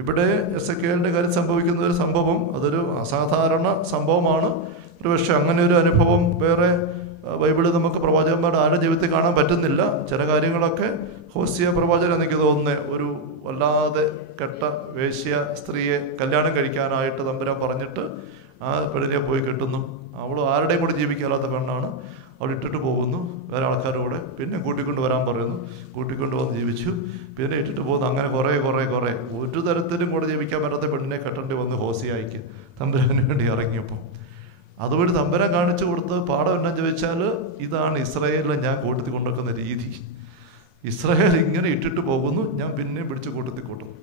ഇവിടെ എസെക്കിയേലിൻ്റെ കാര്യം സംഭവിക്കുന്ന ഒരു സംഭവം, അതൊരു അസാധാരണ സംഭവമാണ്. ഒരുപക്ഷെ അങ്ങനെ ഒരു അനുഭവം വേറെ ബൈബിളിൽ നമുക്ക് പ്രവാചകന്മാരുടെ ആരുടെ ജീവിതത്തിൽ കാണാൻ പറ്റുന്നില്ല. ചില കാര്യങ്ങളൊക്കെ ഹോസിയ പ്രവാചകൻ എനിക്ക് തോന്നുന്നത് ഒരു വല്ലാതെ കെട്ട വേശ്യ സ്ത്രീയെ കല്യാണം കഴിക്കാനായിട്ട് തമ്പുരാൻ പറഞ്ഞിട്ട് ആ പെണ്ണിനെ പോയി കെട്ടുന്നു. അവൾ ആരുടെയും കൂടെ ജീവിക്കാത്ത പെണ്ണാണ്. അവൾ ഇട്ടിട്ട് പോകുന്നു വേറെ ആൾക്കാരുടെ കൂടെ. പിന്നെ കൂട്ടിക്കൊണ്ട് വരാൻ പറയുന്നു, കൂട്ടിക്കൊണ്ട് വന്ന് ജീവിച്ചു. പിന്നെ ഇട്ടിട്ട് പോകുന്നു. അങ്ങനെ കുറേ ഒരു തരത്തിലും കൂടെ ജീവിക്കാൻ പറ്റാത്ത പെണ്ണിനെ കെട്ടേണ്ടി വന്ന് ഹോസിയായിക്ക് തമ്പുരാന് വേണ്ടി ഇറങ്ങിയപ്പോൾ. അതുവഴി തമ്പുരാൻ കാണിച്ചു കൊടുത്ത് പാഠം എന്നാ ചോദിച്ചാൽ, ഇതാണ് ഇസ്രായേലിലെ ഞാൻ കൂട്ടത്തിൽ കൊണ്ടുവെക്കുന്ന രീതി. ഇസ്രായേൽ ഇങ്ങനെ ഇട്ടിട്ട് പോകുന്നു, ഞാൻ പിന്നെയും പിടിച്ച് കൂട്ടത്തിൽ കൂട്ടുന്നു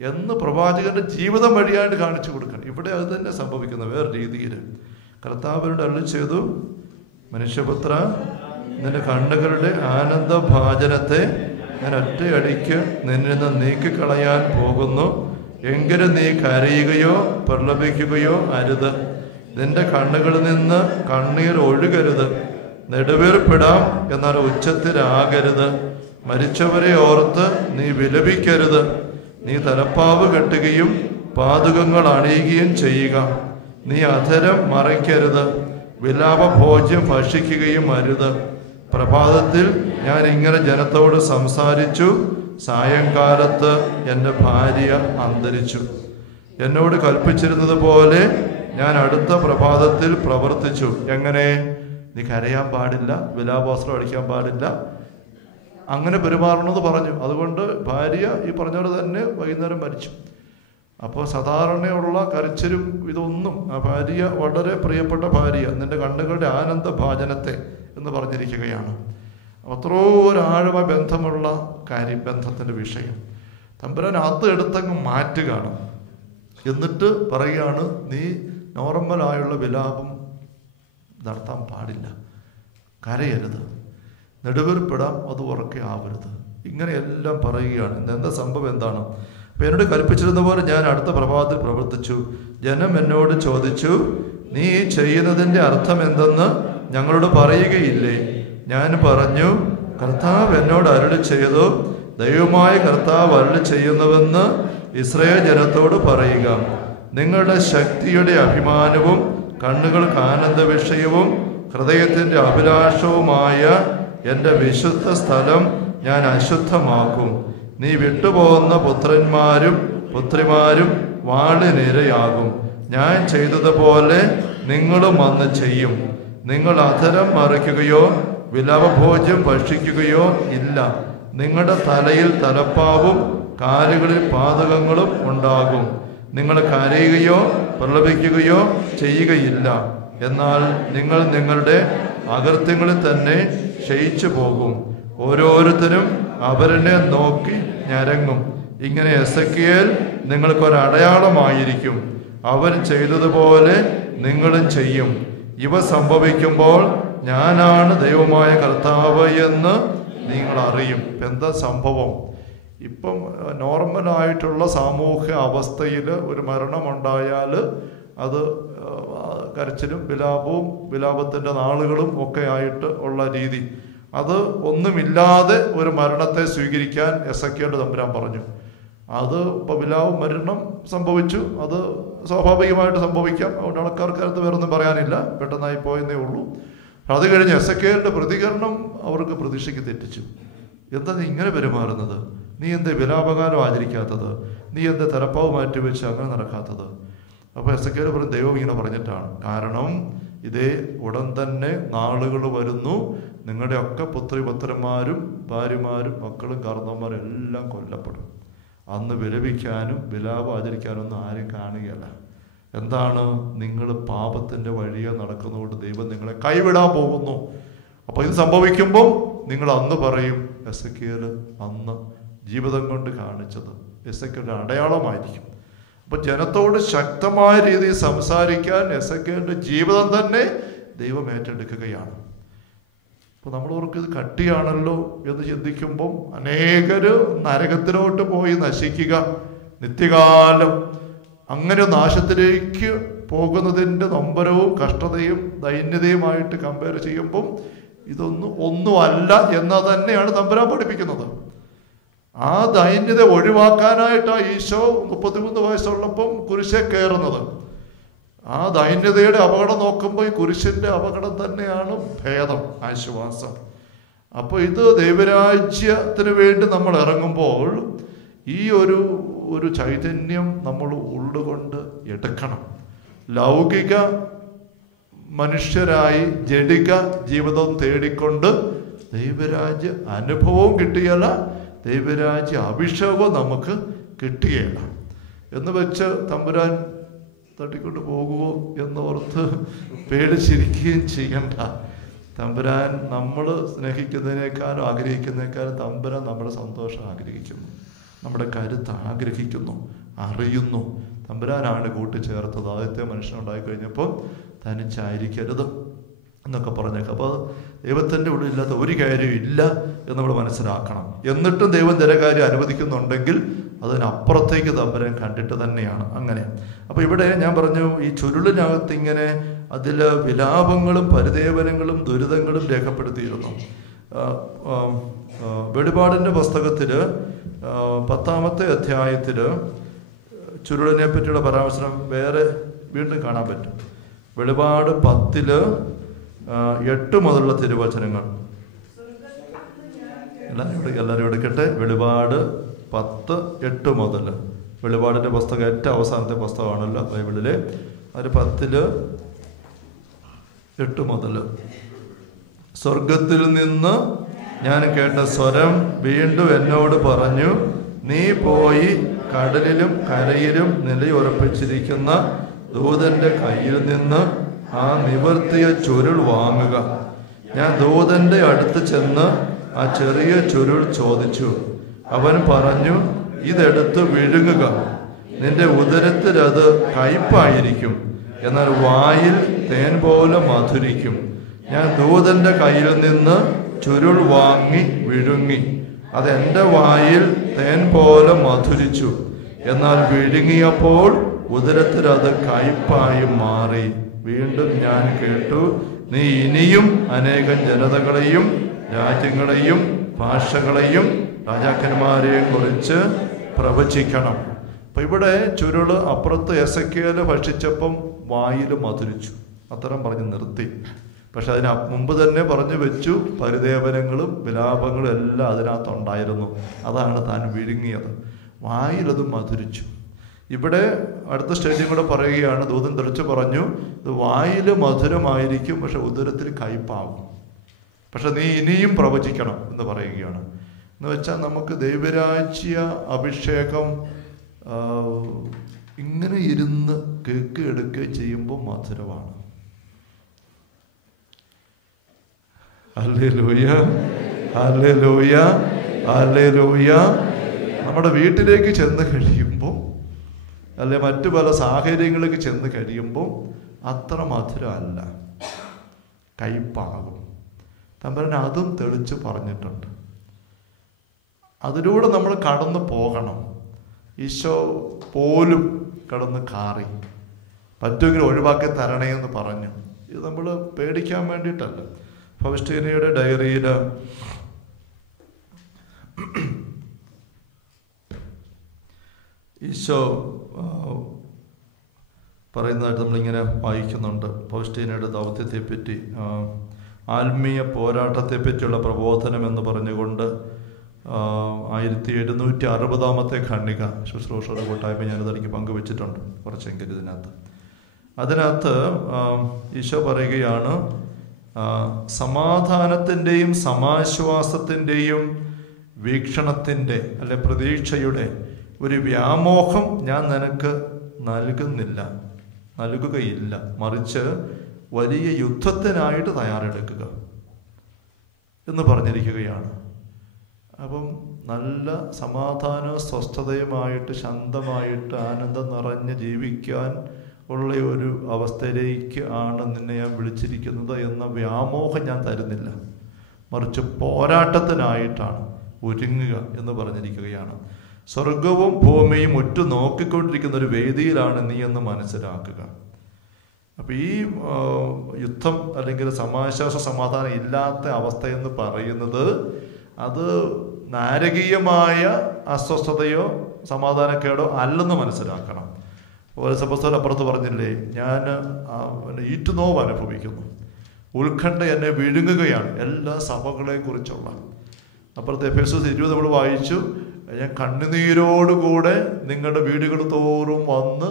എന്ന് പ്രവാചകന്റെ ജീവിതം വഴിയായിട്ട് കാണിച്ചു കൊടുക്കണം. ഇവിടെ അത് തന്നെ സംഭവിക്കുന്നത് വേറെ രീതിയിൽ. കർത്താവിനോട് അരുളി ചെയ്തു, മനുഷ്യപുത്ര, നിന്റെ കണ്ണുകളുടെ ആനന്ദഭാജനത്തെ ഞാൻ ഒറ്റയടിക്ക് നിന്നിൽ നിന്ന് നീക്കിക്കളയാൻ പോകുന്നു. എങ്കിലും നീ കരയുകയോ പ്രലപിക്കുകയോ അരുത്. നിന്റെ കണ്ണുകളിൽ നിന്ന് കണ്ണീർ ഒഴുകരുത്. നെടുവീർപ്പിടാം, എന്നാൽ ഉച്ചത്തിലാകരുത്. മരിച്ചവരെ ഓർത്ത് നീ വിലപിക്കരുത്. നീ തലപ്പാവ് കെട്ടുകയും പാതുകങ്ങൾ അണിയുകയും ചെയ്യുക. നീ അധരം മറയ്ക്കരുത്. വിലാപഭോജ്യം ഭക്ഷിക്കുകയും അരുത്. പ്രഭാതത്തിൽ ഞാൻ ഇങ്ങനെ ജനത്തോട് സംസാരിച്ചു, സായങ്കാലത്ത് എൻ്റെ ഭാര്യ അന്തരിച്ചു. എന്നോട് കൽപ്പിച്ചിരുന്നത് പോലെ ഞാൻ അടുത്ത പ്രഭാതത്തിൽ പ്രവർത്തിച്ചു. എങ്ങനെ? നീ കരയാൻ പാടില്ല, വിലാപവസ്ത്രം അടിക്കാൻ പാടില്ല, അങ്ങനെ പെരുമാറണമെന്ന് പറഞ്ഞു. അതുകൊണ്ട് ഭാര്യ ഈ പറഞ്ഞ പോലെ തന്നെ വൈകുന്നേരം മരിച്ചു. അപ്പോൾ സാധാരണയുള്ള കരച്ചിലും ഇതൊന്നും, ആ ഭാര്യ വളരെ പ്രിയപ്പെട്ട ഭാര്യ, നിന്റെ കണ്ണുകളുടെ ആനന്ദഭാജനത്തെ എന്ന് പറഞ്ഞിരിക്കുകയാണ്. അത്രോ ഒരാഴമായ ബന്ധമുള്ള കാര്യം, ബന്ധത്തിൻ്റെ വിഷയം തമ്പുരാൻ അത് എടുത്തങ്ങ് മാറ്റുകയാണ്. എന്നിട്ട് പറയുകയാണ്, നീ നോർമലായുള്ള വിലാപം നടത്താൻ പാടില്ല, കരയരുത്, നെടുവീർപ്പിടാം, അത് ഉറക്കെ ആവരുത്, ഇങ്ങനെയെല്ലാം പറയുകയാണ്. എന്താ സംഭവം എന്താണ്? അപ്പം എന്നോട് കൽപ്പിച്ചിരുന്ന പോലെ ഞാൻ അടുത്ത പ്രഭാതത്തിൽ പ്രവർത്തിച്ചു. ജനം എന്നോട് ചോദിച്ചു, നീ ചെയ്യുന്നതിൻ്റെ അർത്ഥം എന്തെന്ന് ഞങ്ങളോട് പറയുകയില്ലേ? ഞാൻ പറഞ്ഞു, കർത്താവ് എന്നോട് അരുളി ചെയ്തു, ദൈവമായ കർത്താവ് അരുളി ചെയ്യുന്നുവെന്ന് ഇസ്രായേൽ ജനത്തോട് പറയുക. നിങ്ങളുടെ ശക്തിയുടെ അഭിമാനവും കണ്ണുകൾക്ക് ആനന്ദ വിഷയവും ഹൃദയത്തിൻ്റെ അഭിലാഷവുമായ എൻ്റെ വിശുദ്ധ സ്ഥലം ഞാൻ അശുദ്ധമാക്കും. നീ വിട്ടുപോകുന്ന പുത്രന്മാരും പുത്രിമാരും വാളിനിരയാകും. ഞാൻ ചെയ്തതുപോലെ നിങ്ങളും അന്ന് ചെയ്യും. നിങ്ങൾ അധരം മറയ്ക്കുകയോ വിലാപഭോജ്യം ഭക്ഷിക്കുകയോ ഇല്ല. നിങ്ങളുടെ തലയിൽ തലപ്പാവും കാലുകളിൽ പാതകങ്ങളും ഉണ്ടാകും. നിങ്ങൾ കരയുകയോ പ്രലപിക്കുകയോ ചെയ്യുകയില്ല. എന്നാൽ നിങ്ങൾ നിങ്ങളുടെ അകൃത്യങ്ങളിൽ തന്നെ ക്ഷയിച്ചു പോകും. ഓരോരുത്തരും അവരെ നോക്കി ഞരങ്ങും. ഇങ്ങനെ എസെക്കിയേൽ നിങ്ങൾക്കൊരടയാളമായിരിക്കും. അവൻ ചെയ്തതുപോലെ നിങ്ങളും ചെയ്യും. ഇവ സംഭവിക്കുമ്പോൾ ഞാനാണ് ദൈവമായ കർത്താവ് എന്ന് നിങ്ങൾ അറിയും. എന്താ സംഭവം? ഇപ്പം നോർമലായിട്ടുള്ള സാമൂഹ്യ അവസ്ഥയിൽ ഒരു മരണമുണ്ടായാൽ അത് കരച്ചിലും വിലാപവും വിലാപത്തിൻ്റെ നാളുകളും ഒക്കെ ആയിട്ട് ഉള്ള രീതി, അത് ഒന്നുമില്ലാതെ ഒരു മരണത്തെ സ്വീകരിക്കാൻ എസെക്കിയേൽ തമ്പുരാൻ പറഞ്ഞു. അത് ഇപ്പോൾ വിലാപം മരണം സംഭവിച്ചു, അത് സ്വാഭാവികമായിട്ട് സംഭവിക്കാം. അതുകൊണ്ട് ആൾക്കാർക്ക് വേറൊന്നും പറയാനില്ല, പെട്ടെന്നായി പോയെന്നേ ഉള്ളൂ. അത് കഴിഞ്ഞ് എസെക്കിയേലിൻ്റെ പ്രതികരണം അവർക്ക് പ്രതീക്ഷയ്ക്ക് തെറ്റിച്ചു. എന്താ നീ ഇങ്ങനെ പെരുമാറുന്നത്? നീ എന്താ വിലാപകാലം ആചരിക്കാത്തത്? നീ എന്താ തലപ്പാവ് മാറ്റിവെച്ച് അങ്ങനെ നടക്കാത്തത്? അപ്പോൾ എസെക്കിയേൽ പറയും, ദൈവം ഇങ്ങനെ പറഞ്ഞിട്ടാണ്. കാരണം ഇതേ ഉടൻ തന്നെ നാളുകൾ വരുന്നു, നിങ്ങളുടെയൊക്കെ പുത്രിപുത്രന്മാരും ഭാര്യമാരും മക്കളും കാർന്നവന്മാരും എല്ലാം കൊല്ലപ്പെടും. അന്ന് വിലപിക്കാനും വിലാപം ആചരിക്കാനൊന്നും ആരും കാണുകയല്ല. എന്താണ്? നിങ്ങൾ പാപത്തിൻ്റെ വഴിയെ നടക്കുന്നതുകൊണ്ട് ദൈവം നിങ്ങളെ കൈവിടാൻ പോകുന്നു. അപ്പോൾ ഇത് സംഭവിക്കുമ്പോൾ നിങ്ങൾ അന്ന് പറയും, എസെക്കിയേൽ അന്ന് ജീവിതം കൊണ്ട് കാണിച്ചത് എസെക്കിയേലിൻ്റെ അടയാളമായിരിക്കും. അപ്പോൾ ജനത്തോട് ശക്തമായ രീതിയിൽ സംസാരിക്കാൻ എസെക്കിയേലിൻ്റെ ജീവിതം തന്നെ ദൈവം ഏറ്റെടുക്കുകയാണ്. അപ്പോൾ നമ്മളവർക്ക് ഇത് കട്ടിയാണല്ലോ എന്ന് ചിന്തിക്കുമ്പം അനേകര് നരകത്തിലോട്ട് പോയി നശിക്കുക, നിത്യകാലം അങ്ങനെ നാശത്തിലേക്ക് പോകുന്നതിൻ്റെ നൊമ്പരവും കഷ്ടതയും ദൈന്യതയുമായിട്ട് കമ്പയർ ചെയ്യുമ്പം ഇതൊന്നും ഒന്നുമല്ല എന്ന് തന്നെയാണ് തമ്പുരാൻ പഠിപ്പിക്കുന്നത്. ആ ദൈന്യത ഒഴിവാക്കാനായിട്ടാണ് ഈശോ 33 വയസ്സുള്ളപ്പം കുരിശെ കയറുന്നത്. ആ ദൈന്യതയുടെ അപകടം നോക്കുമ്പോൾ ഈ കുരിശിൻ്റെ അപകടം തന്നെയാണ് ഭേദം, ആശ്വാസം. അപ്പോൾ ഇത് ദൈവരാജ്യത്തിന് വേണ്ടി നമ്മൾ ഇറങ്ങുമ്പോൾ ഈ ഒരു ചൈതന്യം നമ്മൾ ഉള്ളുകൊണ്ട് എടുക്കണം. ലൗകിക മനുഷ്യരായി ജഡിക ജീവിതം തേടിക്കൊണ്ട് ദൈവരാജ്യ അനുഭവവും കിട്ടിയല്ല, ദൈവരാജ്യ അഭിഷേകവും നമുക്ക് കിട്ടുകയില്ല. എന്ന് വെച്ച് തമ്പുരാൻ തട്ടിക്കൊണ്ട് പോകുമോ എന്നോർത്ത് പേടിച്ചിരിക്കുകയും ചെയ്യണ്ട. തമ്പുരാൻ നമ്മൾ സ്നേഹിക്കുന്നതിനേക്കാളും ആഗ്രഹിക്കുന്നതിനേക്കാളും തമ്പുരാൻ നമ്മുടെ സന്തോഷം ആഗ്രഹിക്കുന്നു, നമ്മുടെ കരുത്ത് ആഗ്രഹിക്കുന്നു, അറിയുന്നു. തമ്പുരാനാണ് കൂട്ടിച്ചേർത്തത്. ആദ്യത്തെ മനുഷ്യനുണ്ടായി കഴിഞ്ഞപ്പോൾ തനിച്ചായിരിക്കരുത് എന്നൊക്കെ പറഞ്ഞേക്കാം. അപ്പോൾ ദൈവത്തിൻ്റെ ഉള്ളിലില്ലാത്ത ഒരു കാര്യവും ഇല്ല എന്ന് നമ്മൾ മനസ്സിലാക്കണം. എന്നിട്ടും ദൈവം ചില കാര്യം അനുവദിക്കുന്നുണ്ടെങ്കിൽ അതിനപ്പുറത്തേക്ക് തമ്പുരാൻ കണ്ടിട്ട് തന്നെയാണ് അങ്ങനെ. അപ്പോൾ ഇവിടെ ഞാൻ പറഞ്ഞു, ഈ ചുരുളിനകത്ത് ഇങ്ങനെ അതിൽ വിലാപങ്ങളും പരിദേവനങ്ങളും ദുരിതങ്ങളും രേഖപ്പെടുത്തിയിരുന്നു. വെളിപാടിൻ്റെ പുസ്തകത്തിൽ 10-ാമത്തെ അധ്യായത്തിൽ ചുരുളിനെ പറ്റിയുള്ള പരാമർശനം വേറെ വീണ്ടും കാണാൻ പറ്റും. വെളിപാട് 10:8 മുതലുള്ള തിരുവചനങ്ങൾ എല്ലാവരും എടുക്കട്ടെ. വെളിപാട് 10:8 മുതൽ. വെളിപാടിൻ്റെ പുസ്തകം ഏറ്റവും അവസാനത്തെ പുസ്തകമാണല്ലോ ബൈബിളിലെ. അതിൽ 10:8 മുതൽ. സ്വർഗത്തിൽ നിന്ന് ഞാൻ കേട്ട സ്വരം വീണ്ടും എന്നോട് പറഞ്ഞു, നീ പോയി കടലിലും കരയിലും നിലയുറപ്പിച്ചിരിക്കുന്ന ദൂതന്റെ കയ്യിൽ നിന്ന് ആ നിവർത്തിയ ചുരുൾ വാങ്ങുക. ഞാൻ ദൂതന്റെ അടുത്ത് ചെന്ന് ആ ചെറിയ ചുരുൾ ചോദിച്ചു. അവൻ പറഞ്ഞു, ഇതെടുത്ത് വിഴുങ്ങുക. നിന്റെ ഉദരത്തിൽ അത് കയ്പായിരിക്കും, എന്നാൽ വായിൽ തേൻ പോലെ മധുരിക്കും. ഞാൻ ദൂതന്റെ കയ്യിൽ നിന്ന് ചുരുൾ വാങ്ങി വിഴുങ്ങി. അതെന്റെ വായിൽ തേൻ പോലെ മധുരിച്ചു. എന്നാൽ വിഴുങ്ങിയപ്പോൾ ഉദരത്തിൽ അത് കയ്പായി മാറി. വീണ്ടും ഞാൻ കേട്ടു, നീ ഇനിയും അനേകം ജനതകളെയും രാജ്യങ്ങളെയും ഭാഷകളെയും രാജാക്കന്മാരെയും കുറിച്ച് പ്രവചിക്കണം. അപ്പൊ ഇവിടെ ചുരുള് അപ്പുറത്ത് എസെക്കിയേല് ഭക്ഷിച്ചപ്പം വായിൽ മധുരിച്ചു, അത്തരം പറഞ്ഞ് നിർത്തി. പക്ഷെ അതിന് മുമ്പ് തന്നെ പറഞ്ഞു വെച്ചു, പരിദേവനങ്ങളും വിലാപങ്ങളും എല്ലാം അതിനകത്തുണ്ടായിരുന്നു. അതാണ് താൻ വിഴുങ്ങിയത്. വായിലത് മധുരിച്ചു. ഇവിടെ അടുത്ത സ്റ്റേജിൽ കൂടെ പറയുകയാണ്, ദൂതൻ തെളിച്ച് പറഞ്ഞു, ഇത് വായിൽ മധുരമായിരിക്കും, പക്ഷെ ഉദരത്തിൽ കയ്പാകും. പക്ഷെ നീ ഇനിയും പ്രവചിക്കണം എന്ന് പറയുകയാണ്. എന്ന് വെച്ചാൽ നമുക്ക് ദൈവരാജ്യ അഭിഷേകം ഇങ്ങനെ ഇരുന്ന് കേക്ക് എടുക്കുകയും ചെയ്യുമ്പോൾ മധുരമാണ്. Hallelujah, hallelujah, hallelujah. നമ്മുടെ വീട്ടിലേക്ക് ചെന്ന് കഴിയുമ്പോൾ, അല്ലെ മറ്റു പല സാഹചര്യങ്ങളിലേക്ക് ചെന്ന് കഴിയുമ്പോൾ അത്ര മധുരമല്ല, കയ്പാകും. തമ്പുരാൻ അതും തെളിച്ച് പറഞ്ഞിട്ടുണ്ട്. അതിലൂടെ നമ്മൾ കടന്നു പോകണം. ഈശോ പോലും കടന്ന് കാറി, പറ്റുമെങ്കിൽ ഒഴിവാക്കി തരണേ എന്ന് പറഞ്ഞു. ഇത് നമ്മൾ പേടിക്കാൻ വേണ്ടിയിട്ടല്ല. ഫൗസ്റ്റീനയുടെ ഡയറിയിൽ ഈശോ പറയുന്നതായിട്ട് നമ്മളിങ്ങനെ വായിക്കുന്നുണ്ട്. ഫൗസ്റ്റീനയുടെ ദൗത്യത്തെപ്പറ്റി, ആത്മീയ പോരാട്ടത്തെ പറ്റിയുള്ള പ്രബോധനം എന്ന് പറഞ്ഞുകൊണ്ട് 1760 ഖണ്ഡിക ശുശ്രൂഷയുടെ കൂട്ടായ്മ ഞാനിതിടയ്ക്ക് പങ്കുവെച്ചിട്ടുണ്ട് കുറച്ചെങ്കിലും അതിനകത്ത് ഈശോ പറയുകയാണ്, സമാധാനത്തിൻ്റെയും സമാശ്വാസത്തിൻ്റെയും വീക്ഷണത്തിൻ്റെ അല്ലെ പ്രതീക്ഷയുടെ ഒരു വ്യാമോഹം ഞാൻ നിനക്ക് നൽകുകയില്ല, മറിച്ച് വലിയ യുദ്ധത്തിനായിട്ട് തയ്യാറെടുക്കുക എന്ന് പറഞ്ഞിരിക്കുകയാണ്. അപ്പം നല്ല സമാധാനവും സ്വസ്ഥതയുമായിട്ട് ശാന്തമായിട്ട് ആനന്ദം നിറഞ്ഞ് ജീവിക്കാൻ ഉള്ള ഒരു അവസ്ഥയിലേക്ക് ആണ് നിന്നെ ഞാൻ വിളിച്ചിരിക്കുന്നത് എന്ന വ്യാമോഹം ഞാൻ തരുന്നില്ല, മറിച്ച് പോരാട്ടത്തിനായിട്ടാണ് ഒരുങ്ങുക എന്ന് പറഞ്ഞിരിക്കുകയാണ്. സ്വർഗവും ഭൂമിയും ഉറ്റു നോക്കിക്കൊണ്ടിരിക്കുന്ന ഒരു വേദിയിലാണ് നീ എന്ന് മനസ്സിലാക്കുക. അപ്പം ഈ യുദ്ധം അല്ലെങ്കിൽ സമാശ്വാസ സമാധാനം ഇല്ലാത്ത അവസ്ഥയെന്ന് പറയുന്നത് അത് നാരകീയമായ അസ്വസ്ഥതയോ സമാധാനക്കേടോ അല്ലെന്ന് മനസ്സിലാക്കണം. പൗലോസ് അപ്പുറത്ത് പറഞ്ഞില്ലേ, ഞാൻ ഈറ്റുനോവ് അനുഭവിക്കുന്നു, ഉത്കണ്ഠ എന്നെ വിഴുങ്ങുകയാണ്, എല്ലാ സഭകളെ കുറിച്ചുള്ള. അപ്പുറത്ത് എഫേസ്യർ 20 നമ്മൾ വായിച്ചു, ഞാൻ കണ്ണുനീരോടുകൂടെ നിങ്ങളുടെ വീടുകൾ തോറും വന്ന്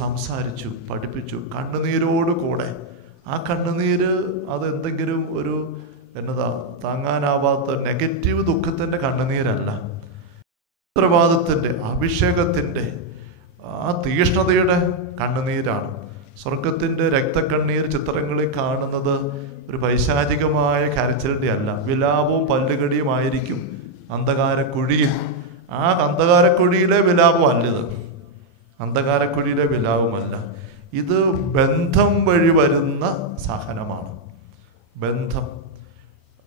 സംസാരിച്ചു, പഠിപ്പിച്ചു. കണ്ണുനീരോടുകൂടെ. ആ കണ്ണുനീര് അത് എന്തെങ്കിലും ഒരു താങ്ങാനാവാത്ത നെഗറ്റീവ് ദുഃഖത്തിൻ്റെ കണ്ണുനീരല്ല, ഉത്തരവാദിത്വത്തിൻ്റെ, അഭിഷേകത്തിൻ്റെ, ആ തീഷ്ണതയുടെ കണ്ണുനീരാണ്. സ്വർഗത്തിൻ്റെ രക്തക്കണ്ണീർ ചിത്രങ്ങളിൽ കാണുന്നത് ഒരു പൈശാചികമായ കരച്ചിലിൻ്റെ അല്ല, വിലാപവും പല്ലുകടിയുമായിരിക്കും അന്ധകാരക്കുഴിയിൽ. ആ അന്ധകാരക്കുഴിയിലെ വിലാപമല്ലിത്, അന്ധകാരക്കുഴിയിലെ വിലാപമല്ല ഇത്. ബന്ധം വഴി വരുന്ന സഹനമാണ്.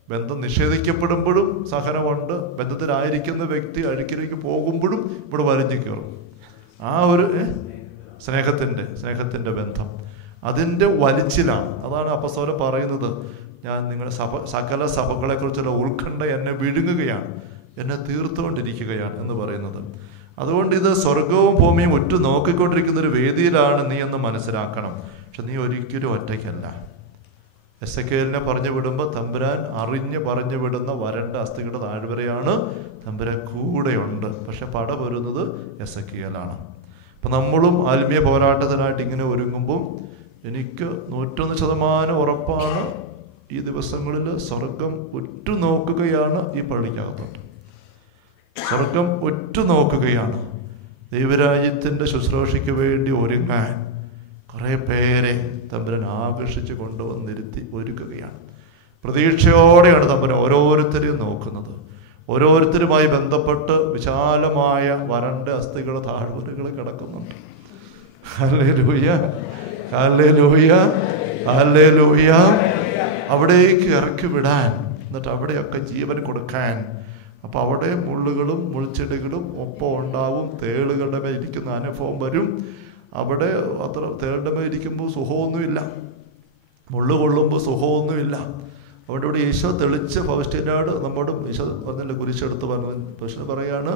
ബന്ധം നിഷേധിക്കപ്പെടുമ്പോഴും സഹനമുണ്ട്. ബന്ധത്തിലായിരിക്കുന്ന വ്യക്തി അഴുക്കിലേക്ക് പോകുമ്പോഴും ഇവിടെ വലിഞ്ഞു കയറും. ആ ഒരു സ്നേഹത്തിൻ്റെ ബന്ധം, അതിൻ്റെ വലിച്ചിലാണ്. അതാണ് അപ്പസ്തലൻ പറയുന്നത്, ഞാൻ നിങ്ങളുടെ സകല സഭകളെക്കുറിച്ചുള്ള ഉത്കണ്ഠ എന്നെ വിഴുങ്ങുകയാണ്, എന്നെ തീർത്തുകൊണ്ടിരിക്കുകയാണ് എന്ന് പറയുന്നത്. അതുകൊണ്ട് ഇത് സ്വർഗവും ഭൂമിയും ഉറ്റു നോക്കിക്കൊണ്ടിരിക്കുന്ന ഒരു വേദിയിലാണ് നീ എന്ന് മനസ്സിലാക്കണം. പക്ഷെ നീ ഒരിക്കലും ഒറ്റയ്ക്കല്ല. എസെക്കിയേലിനെ പറഞ്ഞു വിടുമ്പോൾ തമ്പുരാൻ അറിഞ്ഞ് പറഞ്ഞു വിടുന്ന വരണ്ട അസ്ഥികളുടെ താഴ്വരയാണ്, തമ്പുരാൻ കൂടെയുണ്ട്. പക്ഷെ പടപൊരുന്നത് എസെക്കിയേലാണ്. അപ്പം നമ്മളും ആത്മീയ പോരാട്ടത്തിനായിട്ട് ഇങ്ങനെ ഒരുങ്ങുമ്പോൾ എനിക്ക് 101% ഉറപ്പാണ്, ഈ ദിവസങ്ങളിൽ സ്വർഗം ഉറ്റുനോക്കുകയാണ്. ഈ പള്ളിക്കകത്തോട്ട് സ്വർഗം ഉറ്റുനോക്കുകയാണ്. ദൈവരാജ്യത്തിൻ്റെ ശുശ്രൂഷയ്ക്ക് വേണ്ടി ഒരുങ്ങാൻ കുറേ പേരെ തമ്പുരാൻ ആകർഷിച്ച് കൊണ്ടുവന്നിരുത്തി ഒരുക്കുകയാണ്. പ്രതീക്ഷയോടെയാണ് തമ്പുരാൻ ഓരോരുത്തരെയും നോക്കുന്നത്. ഓരോരുത്തരുമായി ബന്ധപ്പെട്ട് വിശാലമായ വരണ്ട അസ്ഥികൾ താഴ്വരകൾ കിടക്കുന്നുണ്ട്. Hallelujah, hallelujah, hallelujah. അവിടേക്ക് ഇറക്കി വിടാൻ, എന്നിട്ട് അവിടെയൊക്കെ ജീവൻ കൊടുക്കാൻ. അപ്പം അവിടെ മുള്ളുകളും മുൾച്ചെടികളും ഒപ്പം ഉണ്ടാവും. തേളുകളുടെ മേൽ ഇരിക്കുന്ന അനുഭവം വരും. അവിടെ അത്ര തേളുടെ മേൽ ഇരിക്കുമ്പോൾ സുഖമൊന്നുമില്ല, മുള്ളു കൊള്ളുമ്പോൾ സുഖമൊന്നുമില്ല. അവിടെ ഇവിടെ ഈശോ തെളിച്ച് ഫൗസ്റ്റീനാട് നമ്മോട് ഈശോ പറഞ്ഞില്ല, കുരിശെടുത്ത് പറഞ്ഞു. പക്ഷെ പറയാണ്,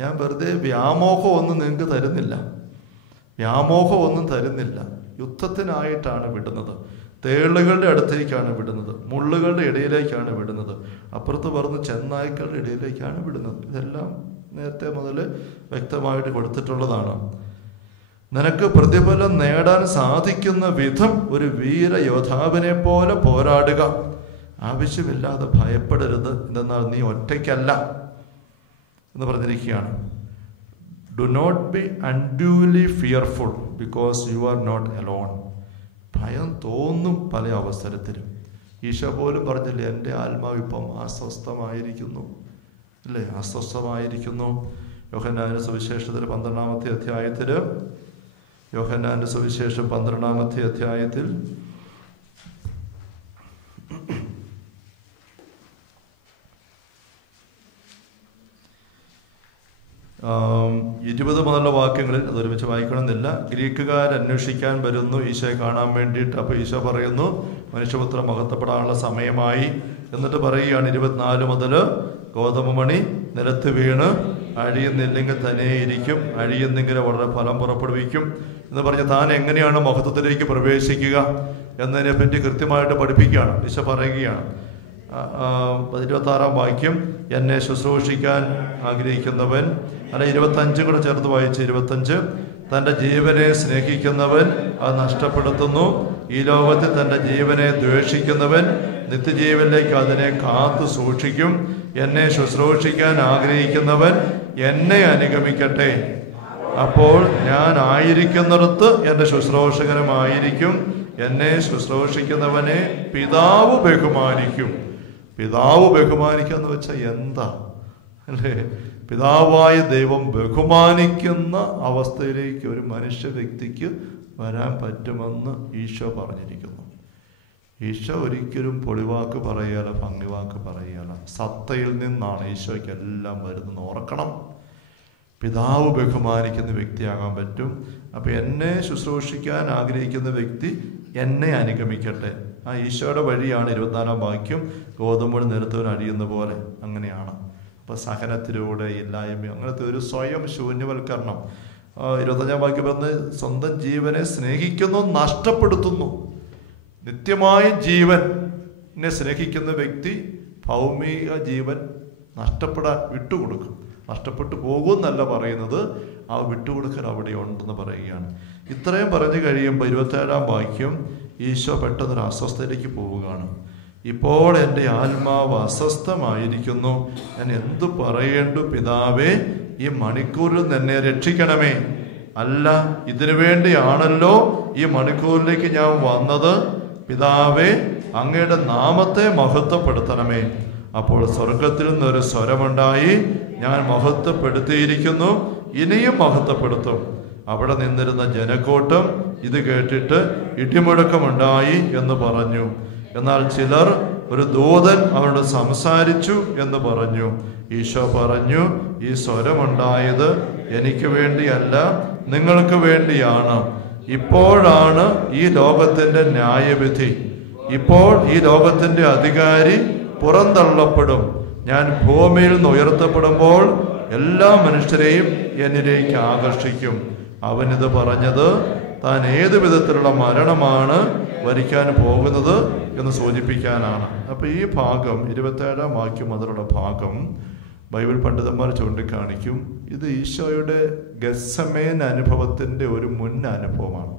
ഞാൻ വെറുതെ വ്യാമോഹമൊന്നും നിങ്ങൾക്ക് തരുന്നില്ല, വ്യാമോഹമൊന്നും തരുന്നില്ല. യുദ്ധത്തിനായിട്ടാണ് വിടുന്നത്. തേളുകളുടെ അടുത്തേക്കാണ് വിടുന്നത്, മുള്ളുകളുടെ ഇടയിലേക്കാണ് വിടുന്നത്, അപ്പുറത്ത് പറഞ്ഞ് ചെന്നായ്ക്കളുടെ ഇടയിലേക്കാണ് വിടുന്നത്. ഇതെല്ലാം നേരത്തെ മുതൽ വ്യക്തമായിട്ട് കൊടുത്തിട്ടുള്ളതാണ്. നിനക്ക് പ്രതിഫലം നേടാൻ സാധിക്കുന്ന വിധം ഒരു വീരയോദ്ധാവിനെ പോലെ പോരാടുക. ആവശ്യമില്ലാതെ ഭയപ്പെടരുത്, എന്നാൽ നീ ഒറ്റയ്ക്കല്ല എന്ന് പറഞ്ഞിരിക്കുകയാണ്. Do not be unduly fearful because you are not alone. ഭയം തോന്നും പല അവസരത്തിലും. ഈശോ പോലും പറഞ്ഞില്ലേ, എൻ്റെ ആത്മാവ് ഇപ്പം അസ്വസ്ഥമായിരിക്കുന്നു, അല്ലേ, അസ്വസ്ഥമായിരിക്കുന്നു. യോഹന്നാന്റെ സുവിശേഷത്തിൽ 12-ാമത്തെ അധ്യായത്തിൽ, യോഹന്നാന്റെ സുവിശേഷം 12-ാമത്തെ അധ്യായത്തിൽ 20 മുതലുള്ള വാക്യങ്ങളിൽ, അതൊരുമിച്ച് വായിക്കണമെന്നില്ല. ഗ്രീക്കുകാരന്വേഷിക്കാൻ വരുന്നു ഈശോയെ കാണാൻ വേണ്ടിയിട്ട്. അപ്പോൾ ഈശോ പറയുന്നു, മനുഷ്യപുത്രം മഹത്വപ്പെടാനുള്ള സമയമായി എന്നിട്ട് പറയുകയാണ് 24 മുതൽ, ഗോതമ്പ് മണി നിലത്ത് വീണ് അഴിയുന്നില്ലെങ്കിൽ തന്നെ ഇരിക്കും, അഴിയുന്നെങ്കിൽ വളരെ ഫലം പുറപ്പെടുവിക്കും എന്ന് പറഞ്ഞ് താൻ എങ്ങനെയാണ് മഹത്വത്തിലേക്ക് പ്രവേശിക്കുക എന്നതിനെപ്പറ്റി കൃത്യമായിട്ട് പഠിപ്പിക്കുകയാണ്. ഈശോ പറയുകയാണ്, 26-ാം വാക്യം, എന്നെ ശുശ്രൂഷിക്കാൻ ആഗ്രഹിക്കുന്നവൻ, അല്ല 25 കൂടെ ചേർത്ത് വായിച്ച്, 25, തൻ്റെ ജീവനെ സ്നേഹിക്കുന്നവൻ അത് നഷ്ടപ്പെടുത്തുന്നു. ഈ ലോകത്തിൽ തൻ്റെ ജീവനെ ദ്വേഷിക്കുന്നവൻ നിത്യജീവനിലേക്ക് അതിനെ കാത്തു സൂക്ഷിക്കും. എന്നെ ശുശ്രൂഷിക്കാൻ ആഗ്രഹിക്കുന്നവൻ എന്നെ അനുഗമിക്കട്ടെ. അപ്പോൾ ഞാൻ ആയിരിക്കുന്നിടത്ത് എൻ്റെ ശുശ്രൂഷകനുമായിരിക്കും. എന്നെ ശുശ്രൂഷിക്കുന്നവനെ പിതാവ് ബഹുമാനിക്കും. പിതാവ് ബഹുമാനിക്കുക എന്ന് വെച്ചാൽ എന്താ, അല്ലേ? പിതാവായ ദൈവം ബഹുമാനിക്കുന്ന അവസ്ഥയിലേക്ക് ഒരു മനുഷ്യ വ്യക്തിക്ക് വരാൻ പറ്റുമെന്ന് ഈശോ പറഞ്ഞിരിക്കുന്നു. ഈശോ ഒരിക്കലും പൊളിവാക്ക് പറയുകയല്ല, ഭംഗിവാക്ക് പറയുകയല്ല. സത്തയിൽ നിന്നാണ് ഈശോയ്ക്ക് എല്ലാം വരുന്നത്, ഓർക്കണം. പിതാവ് ബഹുമാനിക്കുന്ന വ്യക്തിയാകാൻ പറ്റും. അപ്പം എന്നെ ശുശ്രൂഷിക്കാൻ ആഗ്രഹിക്കുന്ന വ്യക്തി എന്നെ അനുഗമിക്കട്ടെ. ആ ഈശോയുടെ വഴിയാണ് 24-ാം വാക്യം, ഗോതമ്പ് നിലത്തവൻ അഴിയുന്ന പോലെ. അങ്ങനെയാണ്. അപ്പോൾ സഹനത്തിലൂടെ ഇല്ലായ്മ, അങ്ങനത്തെ ഒരു സ്വയം ശൂന്യവൽക്കരണം. 25-ാം വാക്യം പറഞ്ഞ് സ്വന്തം ജീവനെ സ്നേഹിക്കുന്നു, നഷ്ടപ്പെടുത്തുന്നു. നിത്യമായ ജീവനെ സ്നേഹിക്കുന്ന വ്യക്തി ഭൗമിക ജീവൻ നഷ്ടപ്പെടാൻ വിട്ടുകൊടുക്കും. നഷ്ടപ്പെട്ടു പോകുമെന്നല്ല പറയുന്നത്, ആ വിട്ടുകൊടുക്കൽ അവിടെ ഉണ്ടെന്ന് പറയുകയാണ്. ഇത്രയും പറഞ്ഞു കഴിയുമ്പോൾ 27-ാം വാക്യം ഈശോ പെട്ടെന്നൊരു അസ്വസ്ഥതയിലേക്ക് പോവുകയാണ്. ഇപ്പോൾ എൻ്റെ ആത്മാവ് അസ്വസ്ഥമായിരിക്കുന്നു, ഞാൻ എന്തു പറയേണ്ടു പിതാവേ, ഈ മണിക്കൂറിൽ തന്നെ രക്ഷിക്കണമേ. അല്ല, ഇതിനു വേണ്ടിയാണല്ലോ ഈ മണിക്കൂറിലേക്ക് ഞാൻ വന്നത്. പിതാവേ, അങ്ങയുടെ നാമത്തെ മഹത്വപ്പെടുത്തണമേ. അപ്പോൾ സ്വർഗത്തിൽ നിന്നൊരു സ്വരമുണ്ടായി, ഞാൻ മഹത്വപ്പെടുത്തിയിരിക്കുന്നു, ഇനിയും മഹത്വപ്പെടുത്തും. അവിടെ നിന്നിരുന്ന ജനക്കൂട്ടം ഇത് കേട്ടിട്ട് ഇടിമുഴക്കമുണ്ടായി എന്ന് പറഞ്ഞു. എന്നാൽ ചിലർ ഒരു ദൂതൻ അവരോട് സംസാരിച്ചു എന്ന് പറഞ്ഞു. ഈശോ പറഞ്ഞു, ഈ സ്വരമുണ്ടായത് എനിക്ക് വേണ്ടിയല്ല, നിങ്ങൾക്ക് വേണ്ടിയാണ്. ഇപ്പോഴാണ് ഈ ലോകത്തിന്റെ ന്യായവിധി. ഇപ്പോൾ ഈ ലോകത്തിന്റെ അധികാരി പുറന്തള്ളപ്പെടും. ഞാൻ ഭൂമിയിൽ നിന്ന് ഉയർത്തപ്പെടുമ്പോൾ എല്ലാ മനുഷ്യരെയും എന്നിലേക്ക് ആകർഷിക്കും. അവനിത് പറഞ്ഞത് താൻ ഏത് വിധത്തിലുള്ള മരണമാണ് വരിക്കാൻ പോകുന്നത് എന്ന് സൂചിപ്പിക്കാനാണ്. അപ്പൊ ഈ ഭാഗം 27-ാം വാക്യം മുതലുള്ള ഭാഗം ബൈബിൾ പണ്ഡിതന്മാർ ചൂണ്ടിക്കാണിക്കും, ഇത് ഈശോയുടെ ഗെത്സമേൻ അനുഭവത്തിന്റെ ഒരു മുൻ അനുഭവമാണ്.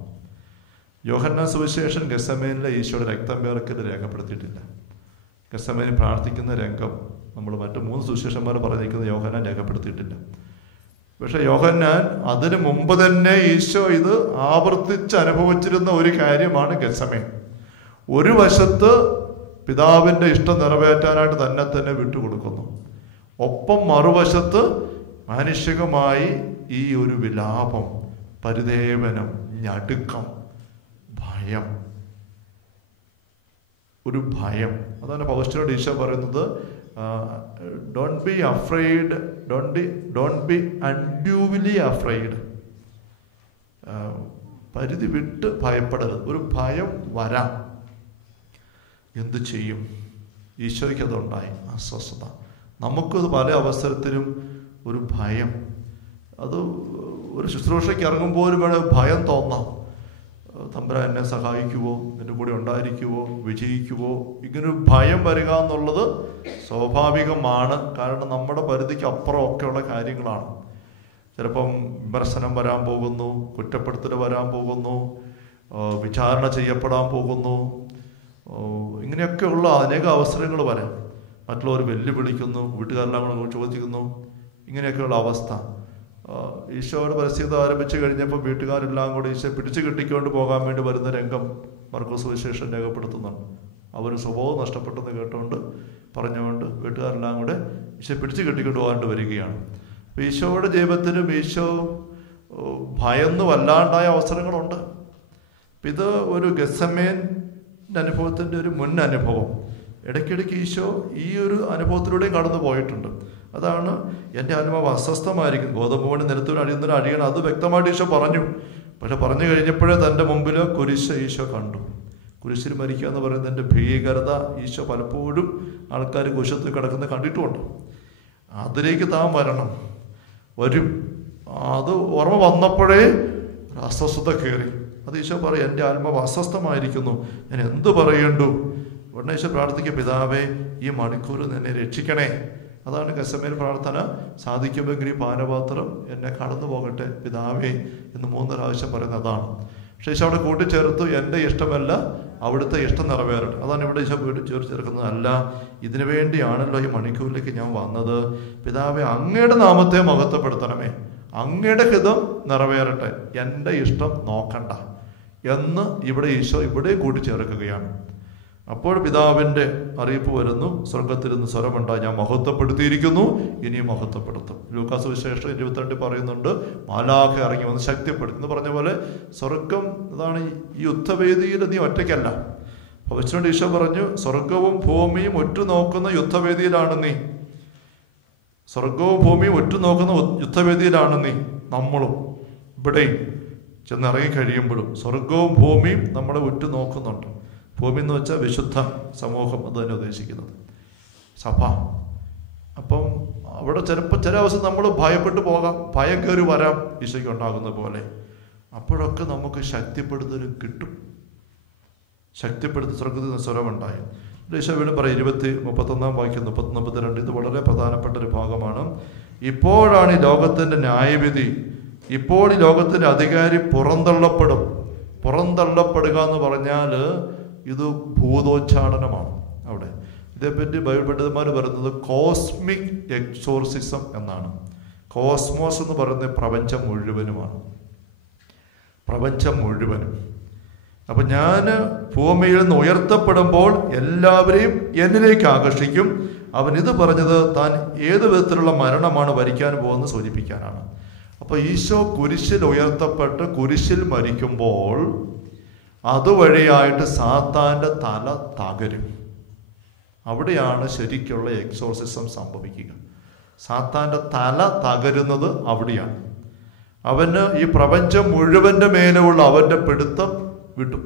യോഹന്നാൻ സുവിശേഷൻ ഗെത്സമേനിലെ ഈശോയുടെ രക്തം വേർക്കൽ രേഖപ്പെടുത്തിയിട്ടില്ല. ഗെത്സമേനിൽ പ്രാർത്ഥിക്കുന്ന രംഗം നമ്മൾ മറ്റു 3 സുവിശേഷന്മാർ പറഞ്ഞിരിക്കുന്ന യോഹന്നാൻ രേഖപ്പെടുത്തിയിട്ടില്ല. പക്ഷെ യോഹന്നാൻ അതിനു മുമ്പ് തന്നെ ഈശോ ഇത് ആവർത്തിച്ച് അനുഭവിച്ചിരുന്ന ഒരു കാര്യമാണ് ഗെത്സമേൻ. ഒരു വശത്ത് പിതാവിൻ്റെ ഇഷ്ടം നിറവേറ്റാനായിട്ട് തന്നെ വിട്ടുകൊടുക്കുന്നു, ഒപ്പം മറുവശത്ത് മാനുഷികമായി ഈ ഒരു വിലാപം, പരിദേവനം, ഞടുക്കം, ഭയം, ഒരു ഭയം. അതാണ് പൗലോസിനോട് ഈശോ പറയുന്നത്, don't be afraid, don't be unduly afraid. പരിധി വിട്ട് ഭയപ്പെടരുത്. ഒരു ഭയം വരാം, എന്തു ചെയ്യും? ഈശോയ്ക്ക് അതുണ്ടായി അസ്വസ്ഥത. നമുക്കത് പല അവസരത്തിലും ഒരു ഭയം, അത് ഒരു ശുശ്രൂഷയ്ക്ക് ഇറങ്ങുമ്പോഴും വേണം ഭയം തോന്നാം. തമ്പുരാൻ എന്നെ സഹായിക്കുവോ, എൻ്റെ കൂടെ ഉണ്ടായിരിക്കുവോ, വിജയിക്കുവോ, ഇങ്ങനൊരു ഭയം വരിക എന്നുള്ളത് സ്വാഭാവികമാണ്. കാരണം നമ്മുടെ പരിധിക്ക് അപ്പുറമൊക്കെയുള്ള കാര്യങ്ങളാണ്. ചിലപ്പം വിമർശനം വരാൻ പോകുന്നു, കുറ്റപ്പെടുത്തൽ വരാൻ പോകുന്നു, വിചാരണ ചെയ്യപ്പെടാൻ പോകുന്നു, ഇങ്ങനെയൊക്കെയുള്ള അനേക അവസരങ്ങൾ വരാം. മറ്റുള്ളവർ വെല്ലുവിളിക്കുന്നു, വീട്ടുകാരെല്ലാം കൂടെ ചോദിക്കുന്നു, ഇങ്ങനെയൊക്കെയുള്ള അവസ്ഥ. ഈശോയുടെ പരസ്യത ആരംഭിച്ചു കഴിഞ്ഞപ്പോൾ വീട്ടുകാരെല്ലാം കൂടി ഈശോ പിടിച്ചു കെട്ടിക്കൊണ്ട് പോകാൻ വേണ്ടി വരുന്ന രംഗം മർക്കോസ് സുവിശേഷം രേഖപ്പെടുത്തുന്നുണ്ട്. അവർ സ്വഭാവം നഷ്ടപ്പെട്ടെന്ന് കേട്ടുകൊണ്ട് പറഞ്ഞുകൊണ്ട് വീട്ടുകാരെല്ലാം കൂടെ ഈശോ പിടിച്ചു കെട്ടിക്കൊണ്ട് പോകാണ്ട് വരികയാണ്. അപ്പം ഈശോയുടെ ജീവിതത്തിലും ഈശോ ഭയന്ന് വല്ലാണ്ടായ അവസരങ്ങളുണ്ട്. ഇത് ഒരു ഗെത്സമേൻ അനുഭവത്തിൻ്റെ ഒരു മുൻ അനുഭവം. ഇടയ്ക്കിടയ്ക്ക് ഈശോ ഈ ഒരു അനുഭവത്തിലൂടെയും കടന്നു പോയിട്ടുണ്ട്. അതാണ് എൻ്റെ ആത്മാവ് അസ്വസ്ഥമായിരിക്കും. ഗോതമ്പുമണി നിരത്തിൽ അഴിയുന്നൊരു അഴിയണം, അത് വ്യക്തമായിട്ട് ഈശോ പറഞ്ഞു. പക്ഷെ പറഞ്ഞു കഴിഞ്ഞപ്പോഴേ തൻ്റെ മുമ്പിൽ കുരിശ് ഈശോ കണ്ടു. കുരിശിൽ മരിക്കുക എന്ന് പറയുന്നതിൻ്റെ ഭീകരത ഈശോ പലപ്പോഴും ആൾക്കാർ കുരിശത്തിൽ കിടക്കുന്നത് കണ്ടിട്ടുമുണ്ട്. അതിലേക്ക് താൻ വരും. അത് ഓർമ്മ വന്നപ്പോഴേ അസ്വസ്ഥത കയറി. അത് ഈശോ പറയും, എൻ്റെ ആത്മാവ് അസ്വസ്ഥമായിരിക്കുന്നു, ഞാൻ എന്ത് പറയണ്ടു? ഉടനെ ഈശോ പ്രാർത്ഥിക്കുക, പിതാവേ, ഈ മണിക്കൂർ എന്നെ രക്ഷിക്കണേ. അതാണ് ഗെത്സമേൻ പ്രാർത്ഥന. സാധിക്കുമെങ്കിൽ ഈ പാനപാത്രം എന്നെ കടന്നു പോകട്ടെ പിതാവേ എന്ന് 3 പ്രാവശ്യം പറയുന്നത് അതാണ്. പക്ഷേ ഈശോ അവിടെ കൂട്ടിച്ചേർത്തു, എൻ്റെ ഇഷ്ടമല്ല അവിടുത്തെ ഇഷ്ടം നിറവേറട്ടെ. അതാണ് ഇവിടെ ഈശോ ചേർക്കുന്നത്. അല്ല, ഇതിനു വേണ്ടിയാണല്ലോ ഈ മണിക്കൂറിലേക്ക് ഞാൻ വന്നത്. പിതാവേ, അങ്ങയുടെ നാമത്തെ മഹത്വപ്പെടുത്തണമേ, അങ്ങയുടെ ഹിതം നിറവേറട്ടെ, എൻ്റെ ഇഷ്ടം നോക്കണ്ട എന്ന് ഇവിടെ ഈശോ ഇവിടെ കൂട്ടിച്ചേർക്കുകയാണ്. അപ്പോൾ പിതാവിൻ്റെ അറിയിപ്പ് വരുന്നു, സ്വർഗത്തിൽ നിന്ന് സ്വരമുണ്ടായി, ഞാൻ മഹത്വപ്പെടുത്തിയിരിക്കുന്നു, ഇനിയും മഹത്വപ്പെടുത്തും. ലൂക്കാസ് സുവിശേഷം 22 പറയുന്നുണ്ട്, മാലാഖ ഇറങ്ങി വന്ന് ശക്തിപ്പെടുത്തി എന്ന് പറഞ്ഞ പോലെ സ്വർഗം അതാണ്. ഈ യുദ്ധവേദിയിൽ നീ ഒറ്റയ്ക്കല്ല. പവിത്രനോട് ഈശോ പറഞ്ഞു, സ്വർഗവും ഭൂമിയും ഒറ്റുനോക്കുന്ന യുദ്ധവേദിയിലാണ് നീ. സ്വർഗവും ഭൂമിയും ഒറ്റുനോക്കുന്ന യുദ്ധവേദിയിലാണ് നീ. നമ്മളും ഇവിടെയും ചെന്നിറങ്ങി കഴിയുമ്പോഴും സ്വർഗവും ഭൂമിയും നമ്മളെ ഉറ്റുനോക്കുന്നുണ്ട്. ഭൂമി എന്ന് വെച്ചാൽ വിശുദ്ധ സമൂഹം, അത് തന്നെ ഉദ്ദേശിക്കുന്നത്. സഭ, അപ്പം അവിടെ ചിലപ്പോൾ ചില അവസ്ഥ നമ്മൾ ഭയപ്പെട്ടു പോകാം, ഭയം കയറി വരാം ഈശോയ്ക്ക് ഉണ്ടാകുന്ന പോലെ. അപ്പോഴൊക്കെ നമുക്ക് ശക്തിപ്പെടുത്തൽ കിട്ടും. ശക്തിപ്പെടുത്തി സ്വർഗത്തിൽ സ്വരമുണ്ടായി. ഈശോ വീണ്ടും പറയും 31 വാക്യം 32. ഇത് വളരെ പ്രധാനപ്പെട്ട ഒരു ഭാഗമാണ്. ഇപ്പോഴാണ് ഈ ലോകത്തിൻ്റെ ന്യായവിധി. ഇപ്പോൾ ഈ ലോകത്തിൻ്റെ അധികാരി പുറന്തള്ളപ്പെടും. പുറന്തള്ളപ്പെടുക എന്ന് പറഞ്ഞാൽ ഇത് ഭൂതോച്ചാടനമാണ്. അവിടെ ഇതേപ്പറ്റി ബൈബിൾ പണ്ഡിതന്മാർ പറയുന്നത് കോസ്മിക് എക്സോർസിസം എന്നാണ്. കോസ്മോസ് എന്ന് പറയുന്നത് പ്രപഞ്ചം മുഴുവനുമാണ്. പ്രപഞ്ചം മുഴുവനും. അപ്പം ഞാൻ ഭൂമിയിൽ നിന്ന് ഉയർത്തപ്പെടുമ്പോൾ എല്ലാവരെയും എന്നിലേക്ക് ആകർഷിക്കും. അവൻ ഇത് പറഞ്ഞത് താൻ ഏത് വിധത്തിലുള്ള മരണമാണ് വരിക്കാൻ പോകുന്നത് സൂചിപ്പിക്കാനാണ്. അപ്പോൾ ഈശോ കുരിശിൽ ഉയർത്തപ്പെട്ട് കുരിശിൽ മരിക്കുമ്പോൾ അതുവഴിയായിട്ട് സാത്താൻ്റെ തല തകരും. അവിടെയാണ് ശരിക്കുള്ള എക്സോർസിസം സംഭവിക്കുക. സാത്താൻ്റെ തല തകരുന്നത് അവിടെയാണ്. അവന് ഈ പ്രപഞ്ചം മുഴുവൻ്റെ മേലുള്ള അവൻ്റെ പിടുത്തം വിട്ടു.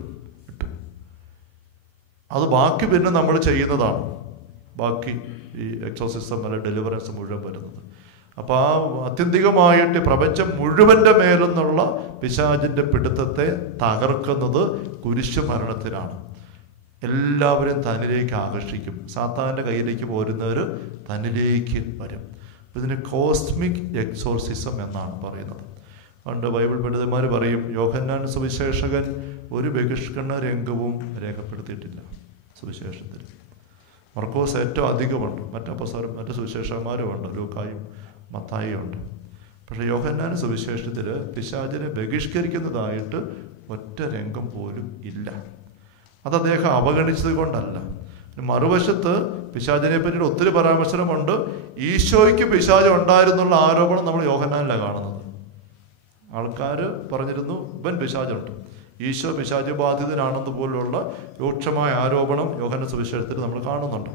അത് ബാക്കി പിന്നെ നമ്മൾ ചെയ്യുന്നതാണ്. ബാക്കി ഈ എക്സോർസിസം അല്ല ഡെലിവറൻസ് മുഴുവൻ വരുന്നത്. അപ്പോൾ ആ ആത്യന്തികമായിട്ട് പ്രപഞ്ചം മുഴുവൻ്റെ മേലെന്നുള്ള പിശാചിൻ്റെ പിടുത്തത്തെ തകർക്കുന്നത് കുരിശു മരണത്തിലാണ്. എല്ലാവരും തന്നിലേക്ക് ആകർഷിക്കും. സാത്താൻ്റെ കയ്യിലേക്ക് പോരുന്നവർ തന്നിലേക്ക് വരും. ഇതിന് കോസ്മിക് എക്സോർസിസം എന്നാണ് പറയുന്നത്. പണ്ട് ബൈബിൾ പണ്ഡിതന്മാർ പറയും, യോഹന്നാൻ സുവിശേഷകൻ ഒരു ബഹിഷ്കരണ രംഗവും രേഖപ്പെടുത്തിയിട്ടില്ല സുവിശേഷത്തിൽ. മർക്കോസ് ഏറ്റവും അധികമുണ്ട്, മറ്റ് സുവിശേഷന്മാരുമുണ്ട്, ലൂക്കായും മത്തായിയും ഉണ്ട്. പക്ഷേ യോഹന്നാൻ സുവിശേഷത്തിൽ പിശാചിനെ ബഹിഷ്കരിക്കുന്നതായിട്ട് ഒറ്റ രംഗം പോലും ഇല്ല. അത് അദ്ദേഹം അവഗണിച്ചത് കൊണ്ടല്ല. മറുവശത്ത് പിശാചിനെ പറ്റിയിട്ട് ഒത്തിരി പരാമർശനമുണ്ട്. ഈശോയ്ക്ക് പിശാച് ഉണ്ടായിരുന്നുള്ള ആരോപണം നമ്മൾ യോഹന്നാനിലാണ് കാണുന്നത്. ആൾക്കാർ പറഞ്ഞിരുന്നു ഇവൻ പിശാചുണ്ട്, ഈശോ പിശാച് ബാധിതനാണെന്ന് പോലുള്ള രൂക്ഷമായ ആരോപണം യോഹന്നാൻ സുവിശേഷത്തിൽ നമ്മൾ കാണുന്നുണ്ട്.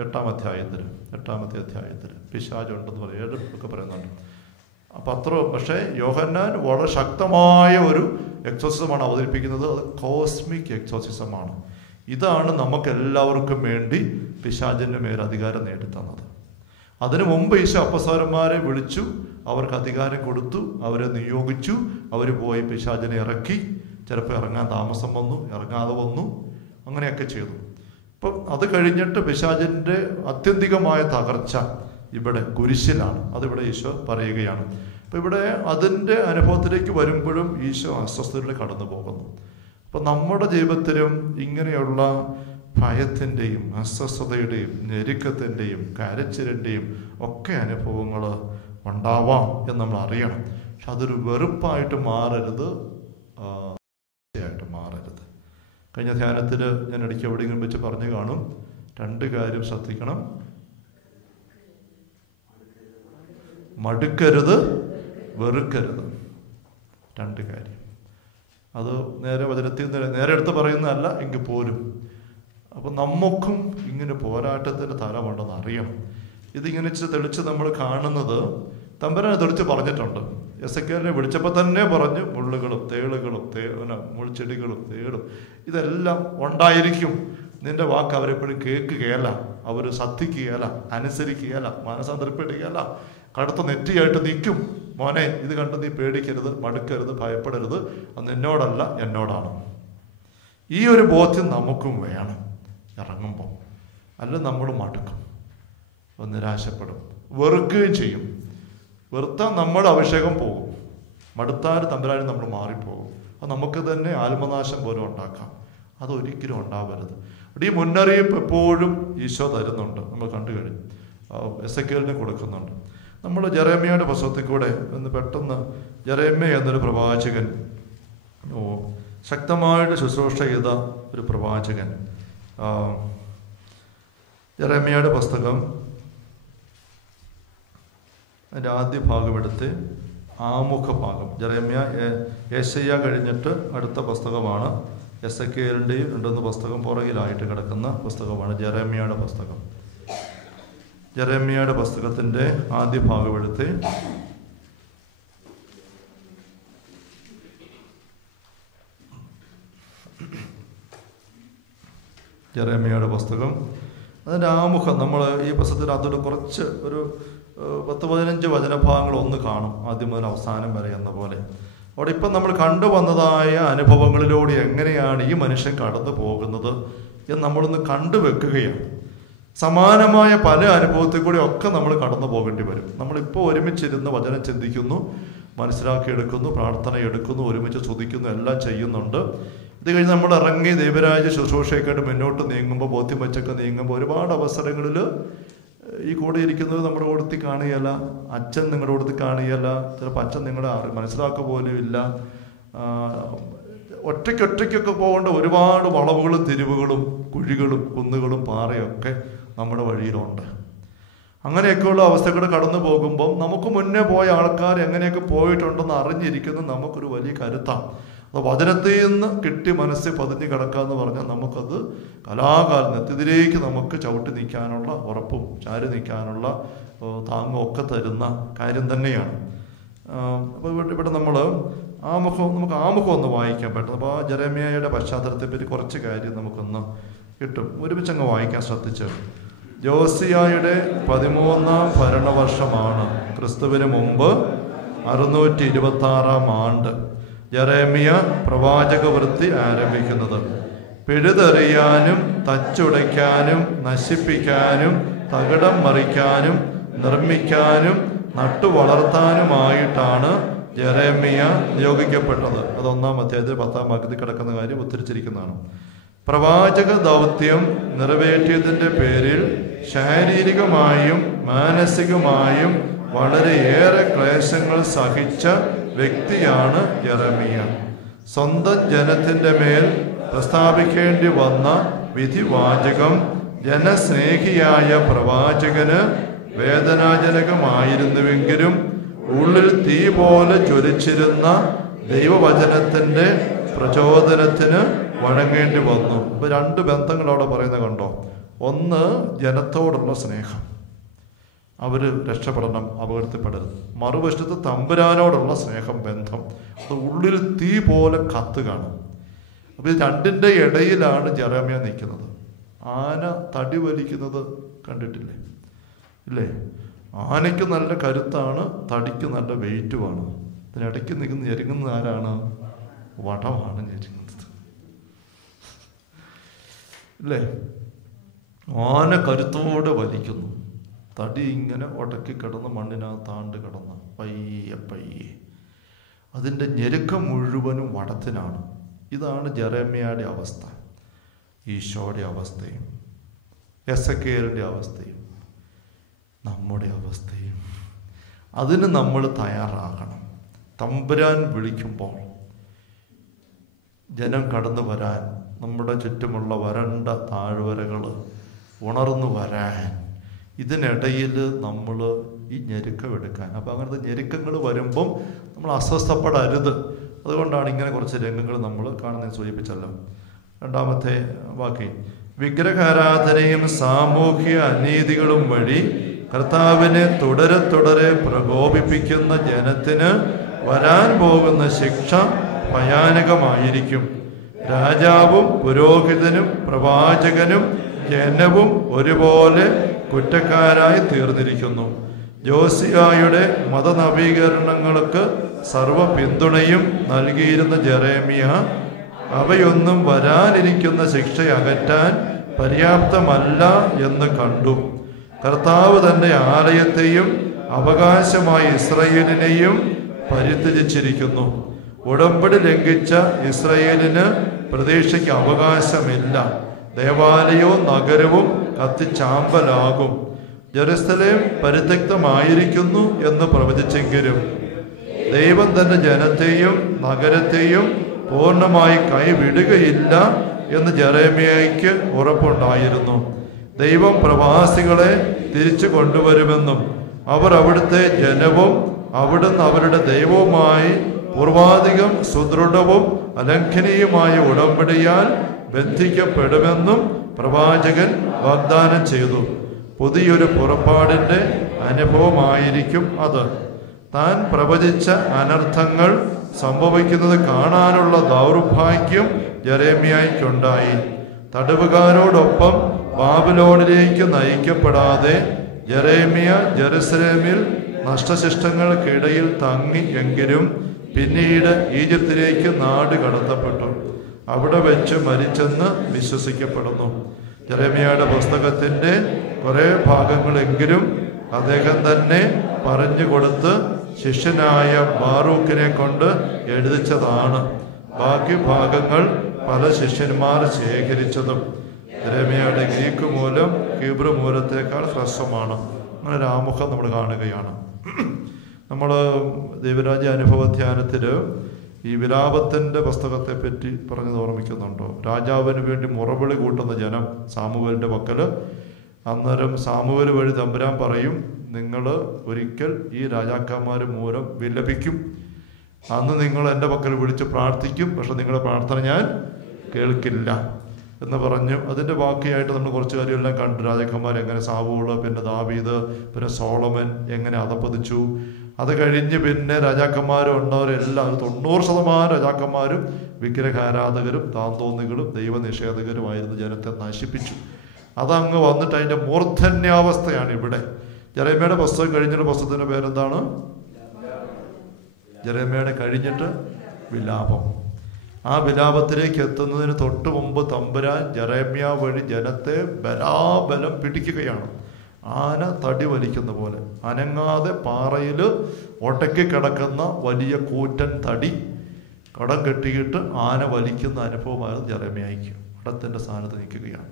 8-ാമത്തെ അധ്യായത്തിൽ പിശാചുണ്ടെന്ന് പറയും, 7 ഒക്കെ പറയുന്നുണ്ട്. അപ്പം പക്ഷേ യോഹന്നാൻ വളരെ ശക്തമായ ഒരു എക്സോർസിസമാണ് അവതരിപ്പിക്കുന്നത്. അത് കോസ്മിക് എക്സോർസിസമാണ്. ഇതാണ് നമുക്കെല്ലാവർക്കും വേണ്ടി പിശാചിൻ്റെ മേൽ അധികാരം നേടിത്തന്നത്. അതിനു മുമ്പ് ഈശോ അപ്പസ്തോലന്മാരെ വിളിച്ചു, അവർക്ക് അധികാരം കൊടുത്തു, അവരെ നിയോഗിച്ചു. അവർ പോയി പിശാചിനെ ഇറക്കി. ചിലപ്പോൾ ഇറങ്ങാൻ താമസം വന്നു, ഇറങ്ങാതെ വന്നു, അങ്ങനെയൊക്കെ ചെയ്തു. ഇപ്പം അത് കഴിഞ്ഞിട്ട് പിശാചിൻ്റെ ആത്യന്തികമായ തകർച്ച ഇവിടെ കുരിശിലാണ്. അതിവിടെ ഈശോ പറയുകയാണ്. അപ്പം ഇവിടെ അതിൻ്റെ അനുഭവത്തിലേക്ക് വരുമ്പോഴും ഈശോ അസ്വസ്ഥതയിലേക്ക് കടന്നു പോകുന്നു. അപ്പം നമ്മുടെ ജീവിതത്തിലും ഇങ്ങനെയുള്ള ഭയത്തിൻ്റെയും അസ്വസ്ഥതയുടെയും ഞെരുക്കത്തിൻ്റെയും കരച്ചിലിൻ്റെയും ഒക്കെ അനുഭവങ്ങൾ ഉണ്ടാവാം എന്ന് നമ്മൾ അറിയണം. പക്ഷെ അതൊരു വെറുപ്പായിട്ട് മാറരുത്, മാറരുത്. കഴിഞ്ഞ ധ്യാനത്തിൽ ഞാൻ ഇടയ്ക്ക് എവിടെയെങ്കിലും വെച്ച് പറഞ്ഞു കാണും, 2 കാര്യം ശ്രദ്ധിക്കണം. മടുക്കരുത്, വെറുക്കരുത്. 2 കാര്യം. അത് നേരെ വചനത്തിൽ നേരെ എടുത്ത് പറയുന്നതല്ല എങ്കിൽ പോലും. അപ്പം നമുക്കും ഇങ്ങനെ പോരാട്ടത്തിൻ്റെ തലമുണ്ടെന്ന് അറിയണം. ഇതിങ്ങനെ തെളിച്ച് നമ്മൾ കാണുന്നത് തമ്പുരാൻ തെളിച്ച് പറഞ്ഞിട്ടുണ്ട്. എസെക്കിയേലിനെ വിളിച്ചപ്പോൾ തന്നെ പറഞ്ഞു, മുള്ളുകളും തേളുകളും മുൾച്ചെടികളും തേളും ഇതെല്ലാം ഉണ്ടായിരിക്കും. നിന്റെ വാക്ക് അവരെപ്പോഴും കേൾക്കുകയല്ല, അവർ ശ്രദ്ധിക്കുകയല്ല, അനുസരിക്കുകയല്ല, മനസ്സാന്തരപ്പെടുകയല്ല, കടുത്ത നെറ്റിയായിട്ട് നിൽക്കും. മോനെ, ഇത് കണ്ട് നീ പേടിക്കരുത്, മടുക്കരുത്, ഭയപ്പെടരുത്. അത് നിന്നോടല്ല, എന്നോടാണ്. ഈ ഒരു ബോധ്യം നമുക്കും വേണം ഇറങ്ങുമ്പോൾ. അല്ല നമ്മൾ മടുക്കും, നിരാശപ്പെടും, വെറുക്കുകയും ചെയ്യും. വെറുത്താൽ നമ്മുടെ അഭിഷേകം പോകും, മടുത്താൽ തമ്പുരാനും നമ്മൾ മാറിപ്പോകും. അത് നമുക്ക് തന്നെ ആത്മനാശം പോലും ഉണ്ടാക്കാം. അതൊരിക്കലും ഉണ്ടാവരുത്. ഈ മുന്നറിയിപ്പ് എപ്പോഴും ഈശോ തരുന്നുണ്ട്. നമ്മൾ കണ്ടു കഴിഞ്ഞു, എസെക്കിയേലിനെ കൊടുക്കുന്നുണ്ട്. നമ്മൾ ജെറമ്യയുടെ പുസ്തകത്തിൽ കൂടെ ഒന്ന് പെട്ടെന്ന്, ജെറമ്യ എന്നൊരു പ്രവാചകൻ, ശക്തമായിട്ട് ശുശ്രൂഷ ചെയ്ത ഒരു പ്രവാചകൻ. ജെറമ്യയുടെ പുസ്തകം അതിൻ്റെ ആദ്യ ഭാഗം എടുത്ത് ആമുഖ ഭാഗം. ജെറമ്യ യെശയ്യാ കഴിഞ്ഞിട്ട് അടുത്ത പുസ്തകമാണ്. എസെക്കിയേലിൻ്റെയും 2 പുസ്തകം പുറകിലായിട്ട് കിടക്കുന്ന പുസ്തകമാണ് ജെറമ്യയുടെ പുസ്തകം. ജെറമ്യയുടെ പുസ്തകത്തിൻ്റെ ആദ്യ ഭാഗം എടുത്ത് ജെറമ്യയുടെ പുസ്തകം അതിൻ്റെ ആമുഖം നമ്മൾ ഈ പുസ്തകത്തിനകത്തോട്ട് കുറച്ച് ഒരു 10-15 വചനഭാഗങ്ങൾ ഒന്ന് കാണും, ആദ്യം മുതൽ അവസാനം വരെ എന്ന പോലെ. അവിടെ ഇപ്പം നമ്മൾ കണ്ടുവന്നതായ അനുഭവങ്ങളിലൂടെ എങ്ങനെയാണ് ഈ മനുഷ്യൻ കടന്നു പോകുന്നത് എന്ന് നമ്മളൊന്ന് കണ്ടുവെക്കുകയാണ്. സമാനമായ പല അനുഭവത്തിൽ കൂടി ഒക്കെ നമ്മൾ കടന്നു പോകേണ്ടി വരും. നമ്മളിപ്പോൾ ഒരുമിച്ചിരുന്ന് വചനം ചിന്തിക്കുന്നു, മനസ്സിലാക്കിയെടുക്കുന്നു, പ്രാർത്ഥന എടുക്കുന്നു, ഒരുമിച്ച് സ്തുതിക്കുന്നു, എല്ലാം ചെയ്യുന്നുണ്ട്. ഇത് കഴിഞ്ഞ് നമ്മൾ ഇറങ്ങി ദൈവരാജ്യ ശുശ്രൂഷയൊക്കെ മുന്നോട്ട് നീങ്ങുമ്പോൾ, ബോധ്യം വെച്ചൊക്കെ നീങ്ങുമ്പോൾ ഒരുപാട് അവസരങ്ങളിൽ ഈ കൂടെ ഇരിക്കുന്നത് നമ്മുടെ കൂടത്തിൽ കാണുകയല്ല, അച്ഛൻ നിങ്ങളുടെ കൂടത്തിൽ കാണുകയല്ല, ചിലപ്പോൾ അച്ഛൻ നിങ്ങളുടെ മനസ്സിലാക്കുക പോലും ഇല്ല. ഒറ്റയ്ക്കൊക്കെ പോകേണ്ട ഒരുപാട് വളവുകളും തിരിവുകളും കുഴികളും കുന്നുകളും പാറയൊക്കെ നമ്മുടെ വഴിയിലുണ്ട്. അങ്ങനെയൊക്കെയുള്ള അവസ്ഥകൾ കടന്നു പോകുമ്പം നമുക്ക് മുന്നേ പോയ ആൾക്കാർ എങ്ങനെയൊക്കെ പോയിട്ടുണ്ടെന്ന് അറിഞ്ഞിരിക്കുന്നത് നമുക്കൊരു വലിയ കരുത്താണ്. അത് വചനത്തിൽ നിന്ന് കിട്ടി മനസ്സിൽ പതിഞ്ഞ് കിടക്കാന്ന് പറഞ്ഞാൽ നമുക്കത് കലാകാലം നെത്തിതിലേക്ക് നമുക്ക് ചവിട്ടി നിൽക്കാനുള്ള ഉറപ്പും ചാരി നിൽക്കാനുള്ള താങ്ങും ഒക്കെ തരുന്ന കാര്യം തന്നെയാണ്. അപ്പോൾ ഇവിടെ നമ്മൾ നമുക്ക് ആമുഖം ഒന്ന് വായിക്കാൻ പറ്റും. അപ്പോൾ ആ ജെറമ്യായുടെ പശ്ചാത്തലത്തെപ്പറ്റി കുറച്ച് കാര്യം നമുക്കൊന്ന് കിട്ടും. ഒരുമിച്ചങ്ങ് വായിക്കാൻ ശ്രദ്ധിച്ച്. ജോസിയായുടെ 13ാം ഭരണവർഷമാണ് ക്രിസ്തുവിന് മുമ്പ് 626 ആണ്ട് ജെറമ്യ പ്രവാചക വൃത്തി ആരംഭിക്കുന്നത്. പിഴുതെറിയാനും തച്ചുടയ്ക്കാനും നശിപ്പിക്കാനും തകിടം മറിക്കാനും നിർമ്മിക്കാനും നട്ടുവളർത്താനുമായിട്ടാണ് ജെറമ്യ നിയോഗിക്കപ്പെട്ടത്. അത് 1-ാം അധ്യായത്തിൽ 10-ാം വാക്യത്തിൽ കിടക്കുന്ന കാര്യം ഉദ്ധരിച്ചിരിക്കുന്നതാണ്. പ്രവാചക ദൗത്യം നിറവേറ്റിയതിൻ്റെ പേരിൽ ശാരീരികമായും മാനസികമായും വളരെയേറെ ക്ലേശങ്ങൾ സഹിച്ച വ്യക്തിയാണ് ജെറമ്യ. സ്വന്തം ജനത്തിൻ്റെ മേൽ പ്രസ്താവിക്കേണ്ടി വന്ന വിധിവാചകം ജനസ്നേഹിയായ പ്രവാചകന് വേദനാജനകമായിരുന്നുവെങ്കിലും ഉള്ളിൽ തീ പോലെ ജ്വലിച്ചിരുന്ന ദൈവവചനത്തിൻ്റെ പ്രചോദനത്തിന് വഴങ്ങേണ്ടി വന്നു. ഇപ്പം 2 ബന്ധങ്ങൾ അവിടെ പറയുന്നത് കണ്ടോ. ഒന്ന്, ജനത്തോടുള്ള സ്നേഹം, അവർ രക്ഷപ്പെടണം, അപകടത്തിൽപ്പെടരുത്. മറുവശത്ത് തമ്പുരാനോടുള്ള സ്നേഹം, ബന്ധം, അത് ഉള്ളിൽ തീ പോലെ കത്തുകയാണ്. അപ്പോൾ ഇത് രണ്ടിൻ്റെ ഇടയിലാണ് ജെറമ്യ നിൽക്കുന്നത്. ആന തടി വലിക്കുന്നത് കണ്ടിട്ടില്ലേ? ഇല്ലേ? ആനയ്ക്ക് നല്ല കരുത്താണ്, തടിക്ക് നല്ല വെയിറ്റുമാണ്. ഇതിനിടയ്ക്ക് ഞെരുങ്ങുന്നത് ആരാണ്? വടമാണ് ഞെരുങ്ങുന്നത്, ഇല്ലേ? ആന കരുത്തോടെ വലിക്കുന്നു, തടി ഇങ്ങനെ ഉടക്കി കിടന്ന് മണ്ണിനകത്താണ്ട് കിടന്ന് പയ്യെ അതിൻ്റെ ഞെരുക്കം മുഴുവനും വടത്തിനാണ്. ഇതാണ് ജെറമ്യയുടെ അവസ്ഥ, ഈശോയുടെ അവസ്ഥയും എസെക്കിയേലിൻ്റെ അവസ്ഥയും നമ്മുടെ അവസ്ഥയും. അതിന് നമ്മൾ തയ്യാറാകണം. തമ്പുരാൻ വിളിക്കുമ്പോൾ ജനം കടന്നു വരാൻ, നമ്മുടെ ചുറ്റുമുള്ള വരണ്ട താഴ്വരകൾ ഉണർന്നു വരാൻ, ഇതിനിടയിൽ നമ്മൾ ഈ ഞെരുക്കം എടുക്കാൻ. അപ്പം അങ്ങനത്തെ ഞെരുക്കങ്ങൾ വരുമ്പം നമ്മൾ അസ്വസ്ഥപ്പെടരുത്. അതുകൊണ്ടാണ് ഇങ്ങനെ കുറച്ച് രംഗങ്ങൾ നമ്മൾ കാണുന്നതിന് സൂചിപ്പിച്ചല്ലോ. 2-ാമത്തെ വാക്യം, വിഗ്രഹാരാധനയും സാമൂഹ്യ അനീതികളും വഴി കർത്താവിനെ തുടരെ പ്രകോപിപ്പിക്കുന്ന ജനത്തിന് വരാൻ പോകുന്ന ശിക്ഷ ഭയാനകമായിരിക്കും. രാജാവും പുരോഹിതനും പ്രവാചകനും ജനവും ഒരുപോലെ കുറ്റക്കാരായി തീർന്നിരിക്കുന്നു. ജോസിയായുടെ മതനവീകരണങ്ങൾക്ക് സർവ പിന്തുണയും നൽകിയിരുന്ന ജെറമ്യ അവയൊന്നും വരാനിരിക്കുന്ന ശിക്ഷ അകറ്റാൻ പര്യാപ്തമല്ല എന്ന് കണ്ടു. കർത്താവ് തന്റെ ആലയത്തെയും അവകാശമായ ഇസ്രയേലിനെയും പരിത്യജിച്ചിരിക്കുന്നു. ഉടമ്പടി ലംഘിച്ച ഇസ്രയേലിന് പ്രതീക്ഷയ്ക്ക് അവകാശമില്ല. ദേവാലയവും നഗരവും കത്തിച്ചാമ്പലാകും. ജെറുസലേം പരിത്യക്തമായിരിക്കുന്നു എന്ന് പ്രവചിച്ചെങ്കിലും ദൈവം തന്റെ ജനത്തെയും നഗരത്തെയും പൂർണ്ണമായി കൈവിടുകയില്ല എന്ന് ജെറമ്യയ്ക്ക് ഉറപ്പുണ്ടായിരുന്നു. ദൈവം പ്രവാസികളെ തിരിച്ചു കൊണ്ടുവരുമെന്നും അവർ അവിടുത്തെ ജനവും അവിടുന്ന് അവരുടെ ദൈവവുമായി പൂർവാധികം സുദൃഢവും അലംഘനീയമായ ഉടമ്പടിയാൽ ബന്ധിക്കപ്പെടുമെന്നും പ്രവാചകൻ വാഗ്ദാനം ചെയ്തു. പുതിയൊരു പുറപ്പാടിൻ്റെ അനുഭവമായിരിക്കും അത്. താൻ പ്രവചിച്ച അനർത്ഥങ്ങൾ സംഭവിക്കുന്നത് കാണാനുള്ള ദൗർഭാഗ്യം ജെറമ്യായ്ക്കുണ്ടായി. തടവുകാരോടൊപ്പം ബാബിലോണിലേക്ക് നയിക്കപ്പെടാതെ യെരേമ്യ ജെറുസലേമിൽ നഷ്ടശിഷ്ടങ്ങൾക്കിടയിൽ തങ്ങി എങ്കിലും പിന്നീട് ഈജിപ്തിലേക്ക് നാട് കടത്തപ്പെട്ടു. അവിടെ വെച്ച് മരിച്ചെന്ന് വിശ്വസിക്കപ്പെടുന്നു. യെരേമ്യയുടെ പുസ്തകത്തിൻ്റെ കുറേ ഭാഗങ്ങളെങ്കിലും അദ്ദേഹം തന്നെ പറഞ്ഞു കൊടുത്ത് ശിഷ്യനായ ബാറൂക്കിനെ കൊണ്ട് എഴുതിച്ചതാണ്. ബാക്കി ഭാഗങ്ങൾ പല ശിഷ്യന്മാർ ശേഖരിച്ചതും. യെരേമ്യയുടെ ഗ്രീക്ക് മൂലം ഹീബ്രു മൂലത്തേക്കാൾ ഹ്രസ്വമാണ്. അങ്ങനെ ഒരു ആമുഖം നമ്മൾ കാണുകയാണ്. നമ്മൾ ദൈവരാജ്യ അനുഭവ ധ്യാനത്തിൽ ഈ വിലാപത്തിൻ്റെ പുസ്തകത്തെ പറ്റി പറഞ്ഞത് ഓർമ്മിക്കുന്നുണ്ടോ? രാജാവിന് വേണ്ടി മുറവിളി കൂട്ടുന്ന ജനം സാമുവേലിൻ്റെ പക്കൽ. അന്നേരം സാമുവേൽ വഴി തമ്പുരാൻ പറയും, നിങ്ങൾ ഒരിക്കൽ ഈ രാജാക്കന്മാർ മൂലം വിലപിക്കും. അന്ന് നിങ്ങൾ എൻ്റെ പക്കൽ വിളിച്ച് പ്രാർത്ഥിക്കും, പക്ഷെ നിങ്ങളുടെ പ്രാർത്ഥന ഞാൻ കേൾക്കില്ല എന്ന് പറഞ്ഞു. അതിൻ്റെ ബാക്കിയായിട്ട് നമ്മൾ കുറച്ച് കാര്യമെല്ലാം കണ്ടു. രാജാക്കന്മാർ എങ്ങനെ സാവൂള്, പിന്നെ ദാവീദ്, പിന്നെ സോളമൻ എങ്ങനെ അധപ്പതിച്ചു. അത് കഴിഞ്ഞ് പിന്നെ രാജാക്കന്മാരും ഉണ്ടവരെല്ലാം 90% രാജാക്കന്മാരും വിഗ്രഹാരാധകരും താന്തോന്നികളും ദൈവനിഷേധകരുമായിരുന്നു. ജനത്തെ നശിപ്പിച്ചു. അതങ്ങ് വന്നിട്ട് അതിൻ്റെ മൂർധന്യാവസ്ഥയാണ് ഇവിടെ. യെരേമ്യയുടെ പുസ്തകം കഴിഞ്ഞിട്ട് പുസ്തകത്തിൻ്റെ പേരെന്താണ്? യെരേമ്യയുടെ കഴിഞ്ഞിട്ട് വിലാപം. ആ വിലാപത്തിലേക്ക് എത്തുന്നതിന് തൊട്ട് മുമ്പ് തമ്പുരാൻ യെരേമ്യ വഴി ജനത്തെ ബലാബലം പിടിക്കുകയാണ്. ആന തടി വലിക്കുന്ന പോലെ അനങ്ങാതെ പാറയിൽ ഒട്ടക്കി കിടക്കുന്ന വലിയ കൂറ്റൻ തടി കടം കെട്ടിയിട്ട് ആന വലിക്കുന്ന അനുഭവമായിരുന്നു യെരേമ്യയ്ക്ക്. വടത്തിൻ്റെ സ്ഥാനത്ത് നിൽക്കുകയാണ്.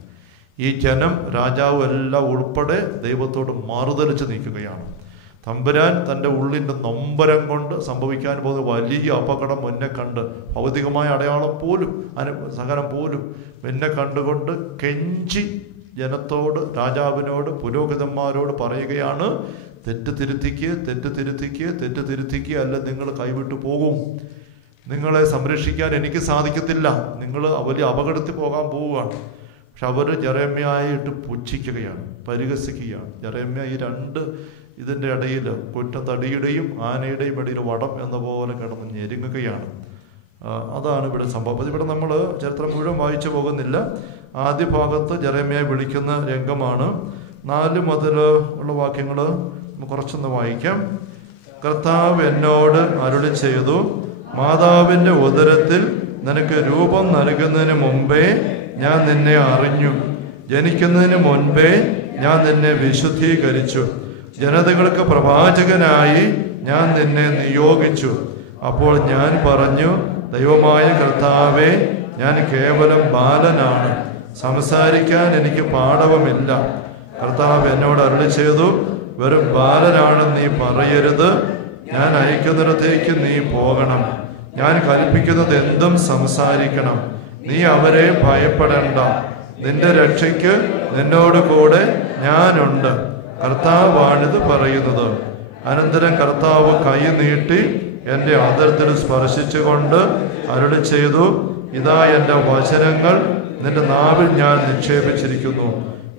ഈ ജനം, രാജാവ് എല്ലാം ഉൾപ്പെടെ ദൈവത്തോട് മറുതലിച്ച് നിൽക്കുകയാണ്. തമ്പുരാൻ തൻ്റെ ഉള്ളിൻ്റെ നൊമ്പരം കൊണ്ട് സംഭവിക്കാൻ പോകുന്ന വലിയ അപകടം മുന്നേ കണ്ട്, ഭൗതികമായ അടയാളം പോലും സഹനം പോലും മുന്നേ കണ്ടുകൊണ്ട് കെഞ്ചി ജനത്തോട്, രാജാവിനോട്, പുരോഹിതന്മാരോട് പറയുകയാണ്, തെറ്റ് തിരുത്തിക്കുക, അല്ല നിങ്ങൾ കൈവിട്ടു പോകും. നിങ്ങളെ സംരക്ഷിക്കാൻ എനിക്ക് സാധിക്കത്തില്ല. നിങ്ങൾ വലിയ അപകടത്തിൽ പോകാൻ പോവുകയാണ്. പക്ഷെ അവർ യെരേമ്യയായിട്ട് പുച്ഛിക്കുകയാണ്, പരിഹസിക്കുകയാണ്. യെരേമ്യ ഈ രണ്ട് ഇതിൻ്റെ ഇടയിൽ, കുറ്റത്തടിയുടെയും ആനയുടെയും ഇടയിൽ വടം എന്ന പോലെ കിടന്ന് ഞെരുങ്ങുകയാണ്. അതാണ് ഇവിടെ സംഭവം. ഇവിടെ നമ്മൾ ചരിത്രം മുഴുവൻ വായിച്ചു പോകുന്നില്ല. ആദ്യ ഭാഗത്ത് യെരേമ്യയെ വിളിക്കുന്ന രംഗമാണ്. 4 മുതൽ ഉള്ള വാക്യങ്ങൾ കുറച്ചൊന്ന് വായിക്കാം. കർത്താവ് എന്നോട് അരുളി ചെയ്തു, മാതാവിൻ്റെ ഉദരത്തിൽ നിനക്ക് രൂപം നൽകുന്നതിന് മുമ്പേ ഞാൻ നിന്നെ അറിഞ്ഞു. ജനിക്കുന്നതിന് മുൻപേ ഞാൻ നിന്നെ വിശുദ്ധീകരിച്ചു. ജനതകൾക്ക് പ്രവാചകനായി ഞാൻ നിന്നെ നിയോഗിച്ചു. അപ്പോൾ ഞാൻ പറഞ്ഞു, ദൈവമായ കർത്താവേ, ഞാൻ കേവലം ബാലനാണ്, സംസാരിക്കാൻ എനിക്ക് പാടവമില്ല. കർത്താവ് എന്നോട് അരുളി ചെയ്തു, വെറും ബാലനാണെന്ന് നീ പറയരുത്. ഞാൻ അയക്കുന്നിടത്തേക്ക് നീ പോകണം. ഞാൻ കൽപ്പിക്കുന്നത് എന്തും സംസാരിക്കണം. നീ അവരെ ഭയപ്പെടേണ്ട. നിന്റെ രക്ഷയ്ക്ക് നിന്നോട് കൂടെ ഞാനുണ്ട്. കർത്താവാണിത് പറയുന്നത്. അനന്തരം കർത്താവ് കൈ നീട്ടി എൻ്റെ അതിർത്തിൽ സ്പർശിച്ചുകൊണ്ട് അരുളി ചെയ്തു, ഇതാ എൻ്റെ വചനങ്ങൾ നിന്റെ നാവിൽ ഞാൻ നിക്ഷേപിച്ചിരിക്കുന്നു.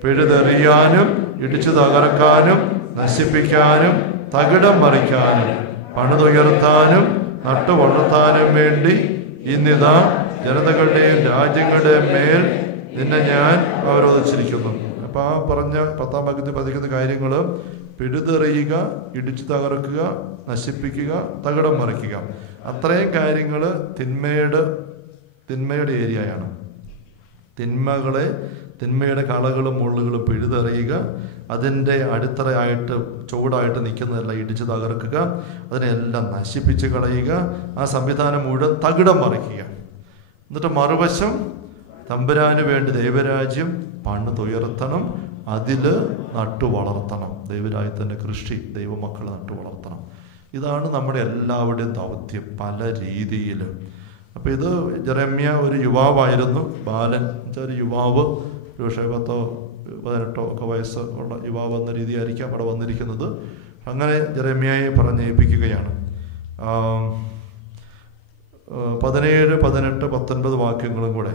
പിഴുതെറിയാനും ഇടിച്ചു തകർക്കാനും നശിപ്പിക്കാനും തകിടം മറിക്കാനും പണിതുയർത്താനും നട്ടു വളർത്താനും വേണ്ടി ഇന്നിതാ ജനതകളുടെയും രാജ്യങ്ങളുടെയും മേൽ നിന്നെ ഞാൻ അവരോധിച്ചിരിക്കുന്നു. അപ്പം ആ പറഞ്ഞ 10-ാം ഭാഗത്തിൽ പതിക്കുന്ന കാര്യങ്ങൾ പിഴുതെറിയുക, ഇടിച്ചു തകർക്കുക, നശിപ്പിക്കുക, തകിടം മറിക്കുക, അത്രയും കാര്യങ്ങൾ തിന്മയുടെ ഏരിയയാണ്. തിന്മയുടെ കളകളും മുള്ളുകളും പിഴുതെറിയുക, അതിൻ്റെ അടിത്തറയായിട്ട് ചൂടായിട്ട് നിൽക്കുന്നതെല്ലാം ഇടിച്ചു തകർക്കുക, അതിനെല്ലാം നശിപ്പിച്ച് കളയുക, ആ സംവിധാനം മുഴുവൻ തകിടം മറിക്കുക. എന്നിട്ട് മറുവശം തമ്പുരാന് വേണ്ടി ദൈവരാജ്യം പണിതുയർത്തണം, അതിൽ നട്ടു വളർത്തണം. ദൈവരാജ്യത്തിൻ്റെ കൃഷി ദൈവമക്കൾ നട്ടു വളർത്തണം. ഇതാണ് നമ്മുടെ എല്ലാവരുടെയും ദൗത്യം പല രീതിയിൽ. അപ്പോൾ ഇത് യെരമ്യ ഒരു യുവാവായിരുന്നു, ബാലൻ വെച്ചാൽ ഒരു യുവാവ്, ഒരു 10-18 ഒക്കെ വയസ്സ് ഉള്ള യുവാവ് എന്ന രീതിയായിരിക്കാം അവിടെ വന്നിരിക്കുന്നത്. അങ്ങനെ യെരമ്യയെ പറഞ്ഞേൽപ്പിക്കുകയാണ്. 17, 18, 19 വാക്യങ്ങളും കൂടെ.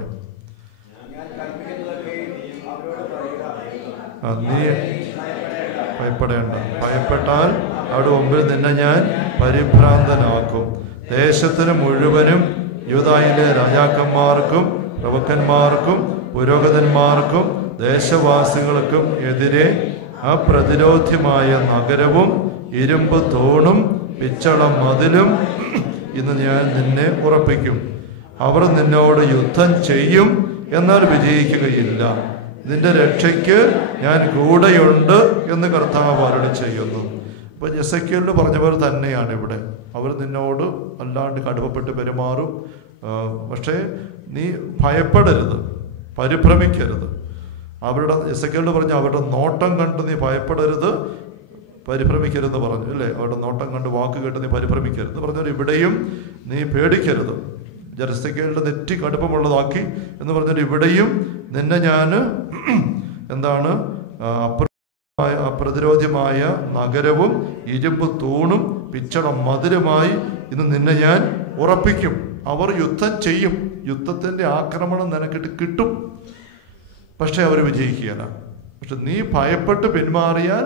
നീ ഭയപ്പെടേണ്ട. ഭയപ്പെട്ടാൽ അവിടെ മുമ്പിൽ നിന്നെ ഞാൻ പരിഭ്രാന്തനാക്കും. ദേശത്തിന് മുഴുവനും യൂദായിലെ രാജാക്കന്മാർക്കും പ്രഭുക്കന്മാർക്കും പുരോഹിതന്മാർക്കും ദേശവാസികൾക്കും എതിരെ അപ്രതിരോധ്യമായ നഗരവും ഇരുമ്പ് തൂണും പിച്ചളം മതിലും ഇന്ന് ഞാൻ നിന്നെ ഉറപ്പിക്കും. അവർ നിന്നോട് യുദ്ധം ചെയ്യും, എന്നാൽ വിജയിക്കുകയില്ല. നിന്റെ രക്ഷയ്ക്ക് ഞാൻ കൂടെയുണ്ട് എന്ന് കർത്താവ് അരുളി ചെയ്യുന്നു. ഇപ്പൊ എസെക്കിയേൽ പറഞ്ഞ പോലെ തന്നെയാണ് ഇവിടെ. അവർ നിന്നോട് അല്ലാണ്ട് കടുപ്പപ്പെട്ട് പെരുമാറും, പക്ഷേ നീ ഭയപ്പെടരുത്, പരിഭ്രമിക്കരുത്. അവരുടെ എസെക്കിയേൽ പറഞ്ഞ അവരുടെ നോട്ടം കണ്ട് നീ ഭയപ്പെടരുത്, പരിഭ്രമിക്കരുത് പറഞ്ഞു അല്ലേ. അവരുടെ നോട്ടം കണ്ട് വാക്ക് കേട്ട് നീ പരിഭ്രമിക്കരുത് പറഞ്ഞാൽ ഇവിടെയും നീ പേടിക്കരുത്. എസെക്കിയേലിന്റെ നെറ്റി കടുപ്പമുള്ളതാക്കി എന്ന് പറഞ്ഞാൽ ഇവിടെയും നിന്നെ ഞാൻ എന്താണ് അപ്രതിരോധ്യമായ നഗരവും ഇരുമ്പ് തൂണും പിച്ചളം മതിലുമായി ഇന്ന് നിന്നെ ഞാൻ ഉറപ്പിക്കും. അവർ യുദ്ധം ചെയ്യും, യുദ്ധത്തിന്റെ ആക്രമണം നിനക്കിട്ട് കിട്ടും, പക്ഷെ അവർ വിജയിക്കുകയില്ല. പക്ഷെ നീ ഭയപ്പെട്ട് പിന്മാറിയാൽ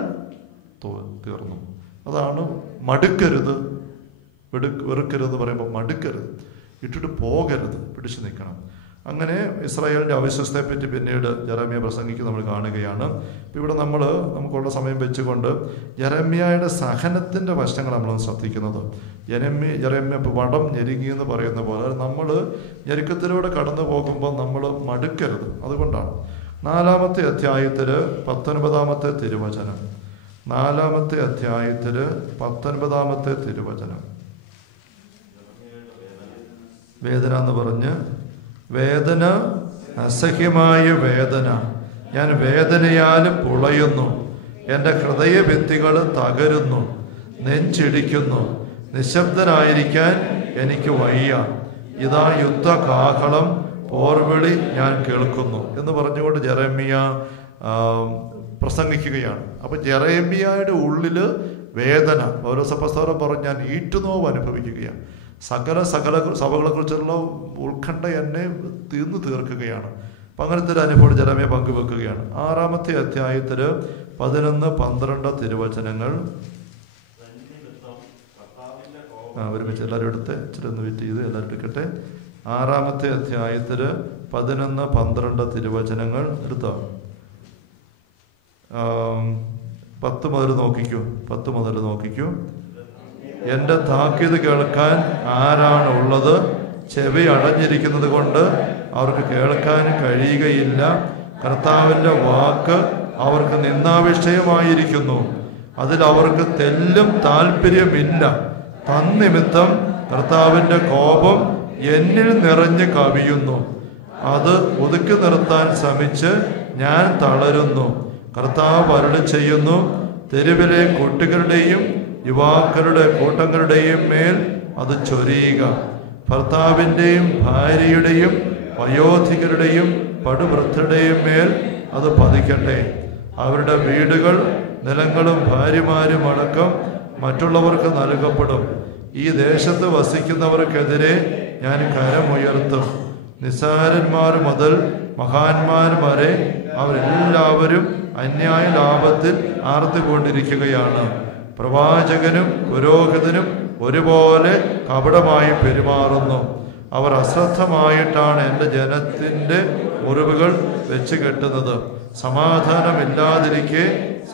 തീർന്നു. അതാണ് മടുക്കരുത്, വെറുക്കരുത് പറയുമ്പോൾ മടുക്കരുത്, ഇട്ടിട്ട് പോകരുത്, പിടിച്ചു നിൽക്കണം. അങ്ങനെ ഇസ്രായേലിൻ്റെ അവിശ്വസ്തയെപ്പറ്റി പിന്നീട് ജെറമ്യ പ്രസംഗിക്ക് നമ്മൾ കാണുകയാണ്. ഇപ്പം ഇവിടെ നമുക്കുള്ള സമയം വെച്ചുകൊണ്ട് ജെറമ്യയുടെ സഹനത്തിൻ്റെ വശങ്ങൾ നമ്മളൊന്ന് ശ്രദ്ധിക്കുന്നത്. ജെറമ്യ വടം ഞെരുങ്ങി എന്ന് പറയുന്ന പോലെ നമ്മൾ ഞെരുക്കത്തിലൂടെ കടന്നു പോകുമ്പോൾ നമ്മൾ മടുക്കരുത്. അതുകൊണ്ടാണ് 4-ാമത്തെ അധ്യായത്തിൽ 19-ാമത്തെ തിരുവചനം, 4-ാമത്തെ അധ്യായത്തിൽ 19-ാമത്തെ തിരുവചനം. വേദന എന്ന് പറഞ്ഞ്, വേദന അസഹ്യമായ വേദന, ഞാൻ വേദനയാൽ പുളയുന്നു, എൻ്റെ ഹൃദയഭിത്തികൾ തകരുന്നു, നെഞ്ചിടിക്കുന്നു, നിശബ്ദനായിരിക്കാൻ എനിക്ക് വയ്യ, ഇതാ യുദ്ധകാഹളം പോർവിളി ഞാൻ കേൾക്കുന്നു എന്ന് പറഞ്ഞുകൊണ്ട് ജെറമ്യ പ്രസംഗിക്കുകയാണ്. അപ്പൊ ജെറമ്യയുടെ ഉള്ളില് വേദന, പൗലോസപ്പോസ്തലൻ പറഞ്ഞു ഞാൻ ഈറ്റുനോവ് അനുഭവിക്കുകയാണ്, സകല സഭകളെ കുറിച്ചുള്ള ഉത്കണ്ഠ എന്നെ തീർക്കുകയാണ്. അപ്പം അങ്ങനത്തെ ഒരു അനുഭവം ജെറമ്യ പങ്കുവെക്കുകയാണ്. 6-ാമത്തെ അധ്യായത്തിൽ 11-12 തിരുവചനങ്ങൾ ഒരുമിച്ച് എല്ലാവരും എടുത്ത് ഇച്ചിരി ഒന്ന് വെയിറ്റ് ചെയ്ത് എല്ലാവരും എടുക്കട്ടെ. 6-ാമത്തെ അധ്യായത്തിൽ 11-12 തിരുവചനങ്ങൾ എടുത്തോ. 10 മുതൽ നോക്കിക്കൂ. എൻ്റെ താക്കീത് കേൾക്കാൻ ആരാണ് ഉള്ളത്? ചെവി അടഞ്ഞിരിക്കുന്നത് കൊണ്ട് അവർക്ക് കേൾക്കാൻ കഴിയുകയില്ല. കർത്താവിൻ്റെ വാക്ക് അവർക്ക് നിന്ദാവിഷയമായിരിക്കുന്നു, അതിൽ അവർക്ക് തെല്ലും താല്പര്യമില്ല. തന്നിമിത്തം കർത്താവിൻ്റെ കോപം എന്നിൽ നിറഞ്ഞ് കവിയുന്നു, അത് ഒതുക്കി നിർത്താൻ ശ്രമിച്ച് ഞാൻ തളരുന്നു. കർത്താവ് അരുളി ചെയ്യുന്നു, തെരുവിലെ കുട്ടികളുടെയും യുവാക്കളുടെ കൂട്ടങ്ങളുടെയും മേൽ അത് ചൊരിയുക. ഭർത്താവിൻ്റെയും ഭാര്യയുടെയും വയോധികരുടെയും പടുവൃദ്ധരുടെയും മേൽ അത് പതിക്കട്ടെ. അവരുടെ വീടുകൾ, നിലങ്ങളും ഭാര്യമാരും അടക്കം മറ്റുള്ളവർക്ക് നൽകപ്പെടും. ഈ ദേശത്ത് വസിക്കുന്നവർക്കെതിരെ ഞാൻ കരമുയർത്തും. നിസ്സാരന്മാർ മുതൽ മഹാന്മാർ വരെ അവരെല്ലാവരും അന്യായ ലാഭത്തിൽ ആർത്തുകൊണ്ടിരിക്കുകയാണ്. പ്രവാചകനും പുരോഹിതനും ഒരുപോലെ കപടമായി പെരുമാറുന്നു. അവർ അശ്രദ്ധമായിട്ടാണ് എൻ്റെ ജനത്തിൻ്റെ മുറിവുകൾ വെച്ച് കെട്ടുന്നത്. സമാധാനമില്ലാതിരിക്കെ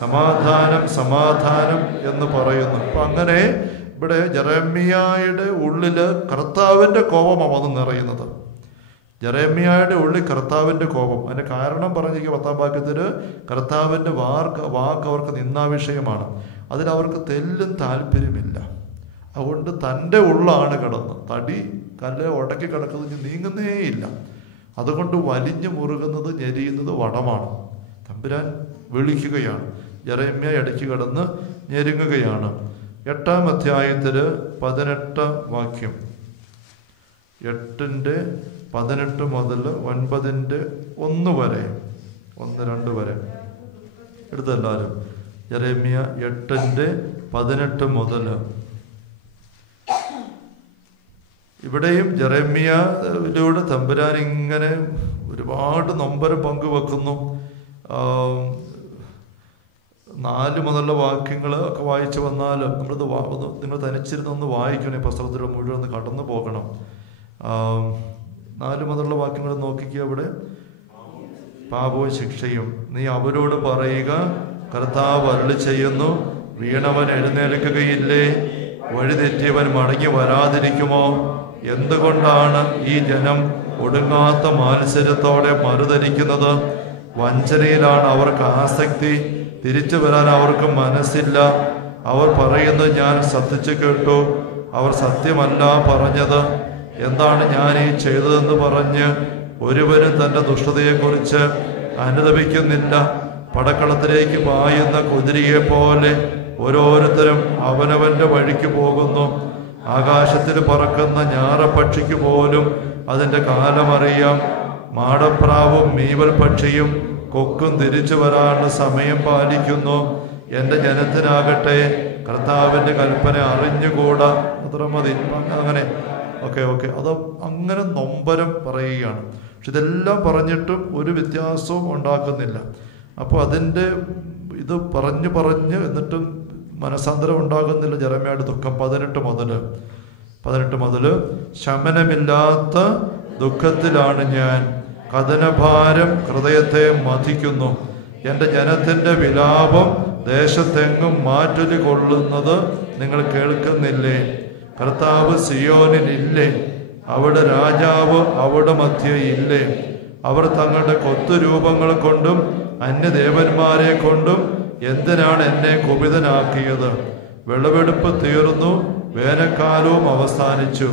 സമാധാനം എന്ന് പറയുന്നു. അപ്പം അങ്ങനെ ഇവിടെ ജെറമ്യയുടെ ഉള്ളില് കർത്താവിൻ്റെ കോപമാണ് വന്ന് നിറയുന്നത്. ജെറമ്യയുടെ ഉള്ളിൽ കർത്താവിൻ്റെ കോപം. അതിൻ്റെ കാരണം പറഞ്ഞിരിക്കുക 10-ാം വാക്യത്തിൽ, കർത്താവിൻ്റെ വാക്ക് അവർക്ക് നിന്ദാവിഷയമാണ്, അതിലവർക്ക് തെല്ലും താല്പര്യമില്ല. അതുകൊണ്ട് തൻ്റെ ഉള്ളാണ് കിടന്ന് തടി കല്ല് ഉടക്കി കിടക്കുന്നത് നീങ്ങുന്നേയില്ല. അതുകൊണ്ട് വലിഞ്ഞു മുറുകുന്നത്, ഞെരിയുന്നത് വടമാണ്. തമ്പുരാൻ വിളിക്കുകയാണ്. ജെറമ്യ ഇടയ്ക്ക് കിടന്ന് ഞെരുങ്ങുകയാണ്. 8-ാം അധ്യായത്തിൽ 18 വാക്യം, 8-18 മുതൽ 9-1 വരെ, 1-2 വരെ എടുത്തെല്ലാവരും. ജെറമ്യ 8-18 മുതൽ. ഇവിടെയും ജെറമ്യയിലൂടെ തമ്പുരാൻ ഇങ്ങനെ ഒരുപാട് നൊമ്പരം പങ്കുവെക്കുന്നു. 4 മുതലുള്ള വാക്യങ്ങൾ ഒക്കെ വായിച്ചു വന്നാൽ നമ്മളിത് നിങ്ങൾ തനിച്ചിരുന്നൊന്ന് വായിക്കണം. ഈ പുസ്തകത്തിൽ മുഴുവൻ ഒന്ന് കടന്നു പോകണം. 4 മുതലുള്ള വാക്യങ്ങൾ നോക്കിക്കുക. അവിടെ പാപവും ശിക്ഷയും. നീ അവരോട് പറയുക, കർത്താവ് അരുളി ചെയ്യുന്നു, വീണവൻ എഴുന്നേൽക്കുകയില്ലേ? വഴിതെറ്റിയവൻ മടങ്ങി വരാതിരിക്കുമോ? എന്തുകൊണ്ടാണ് ഈ ജനം ഒടുങ്ങാത്ത മാത്സര്യത്തോടെ മറുതരിക്കുന്നത്? വഞ്ചനയിലാണ് അവർക്ക് ആസക്തി, തിരിച്ചു വരാൻ അവർക്ക് മനസ്സില്ല. അവർ പറയുന്നത് ഞാൻ ശ്രദ്ധിച്ചു കേട്ടു, അവർ സത്യമല്ല പറഞ്ഞത്. എന്താണ് ഞാൻ ഈ ചെയ്തതെന്ന് പറഞ്ഞ് ഒരുവരും തൻ്റെ ദുഷ്ടതയെക്കുറിച്ച് അനുതപിക്കുന്നില്ല. പടക്കളത്തിലേക്ക് പായുന്ന കുതിരയെ പോലെ ഓരോരുത്തരും അവനവൻ്റെ വഴിക്ക് പോകുന്നു. ആകാശത്തിൽ പറക്കുന്ന ഞാറപ്പക്ഷിക്ക് പോലും അതിൻ്റെ കാലമറിയാം. മാടപ്രാവും മീവൽ പക്ഷിയും കൊക്കും തിരിച്ചു വരാനുള്ള സമയം പാലിക്കുന്നു. എൻ്റെ ജനത്തിനാകട്ടെ കർത്താവിൻ്റെ കൽപ്പന അറിഞ്ഞുകൂടാ. അത്ര മതി. അങ്ങനെ ഓക്കെ അത് അങ്ങനെ നൊമ്പരം പറയുകയാണ്. പക്ഷെ ഇതെല്ലാം പറഞ്ഞിട്ടും ഒരു വ്യത്യാസവും ഉണ്ടാക്കുന്നില്ല. അപ്പോൾ അതിൻ്റെ ഇത് പറഞ്ഞ് എന്നിട്ടും മനസാന്തരം ഉണ്ടാകുന്നില്ല. ജെറമ്യായുടെ ദുഃഖം 18 മുതൽ ശമനമില്ലാത്ത ദുഃഖത്തിലാണ് ഞാൻ. കഥനഭാരം ഹൃദയത്തെ മഥിക്കുന്നു. എൻ്റെ ജനത്തിൻ്റെ വിലാപം ദേശത്തെങ്ങും മാറ്റൊലി കൊള്ളുന്നത് നിങ്ങൾ കേൾക്കുന്നില്ലേ? കർത്താവ് സിയോനിലില്ലേ? അവിടെ രാജാവ് അവിടെ മധ്യേ ഇല്ലേ? അവർ തങ്ങളുടെ കൊത്തുരൂപങ്ങൾ കൊണ്ടും അന്യദേവന്മാരെ കൊണ്ടും എന്തിനാണ് എന്നെ കുപിതനാക്കിയത്? വിളവെടുപ്പ് തീർന്നു, വേനൽക്കാലവും അവസാനിച്ചു,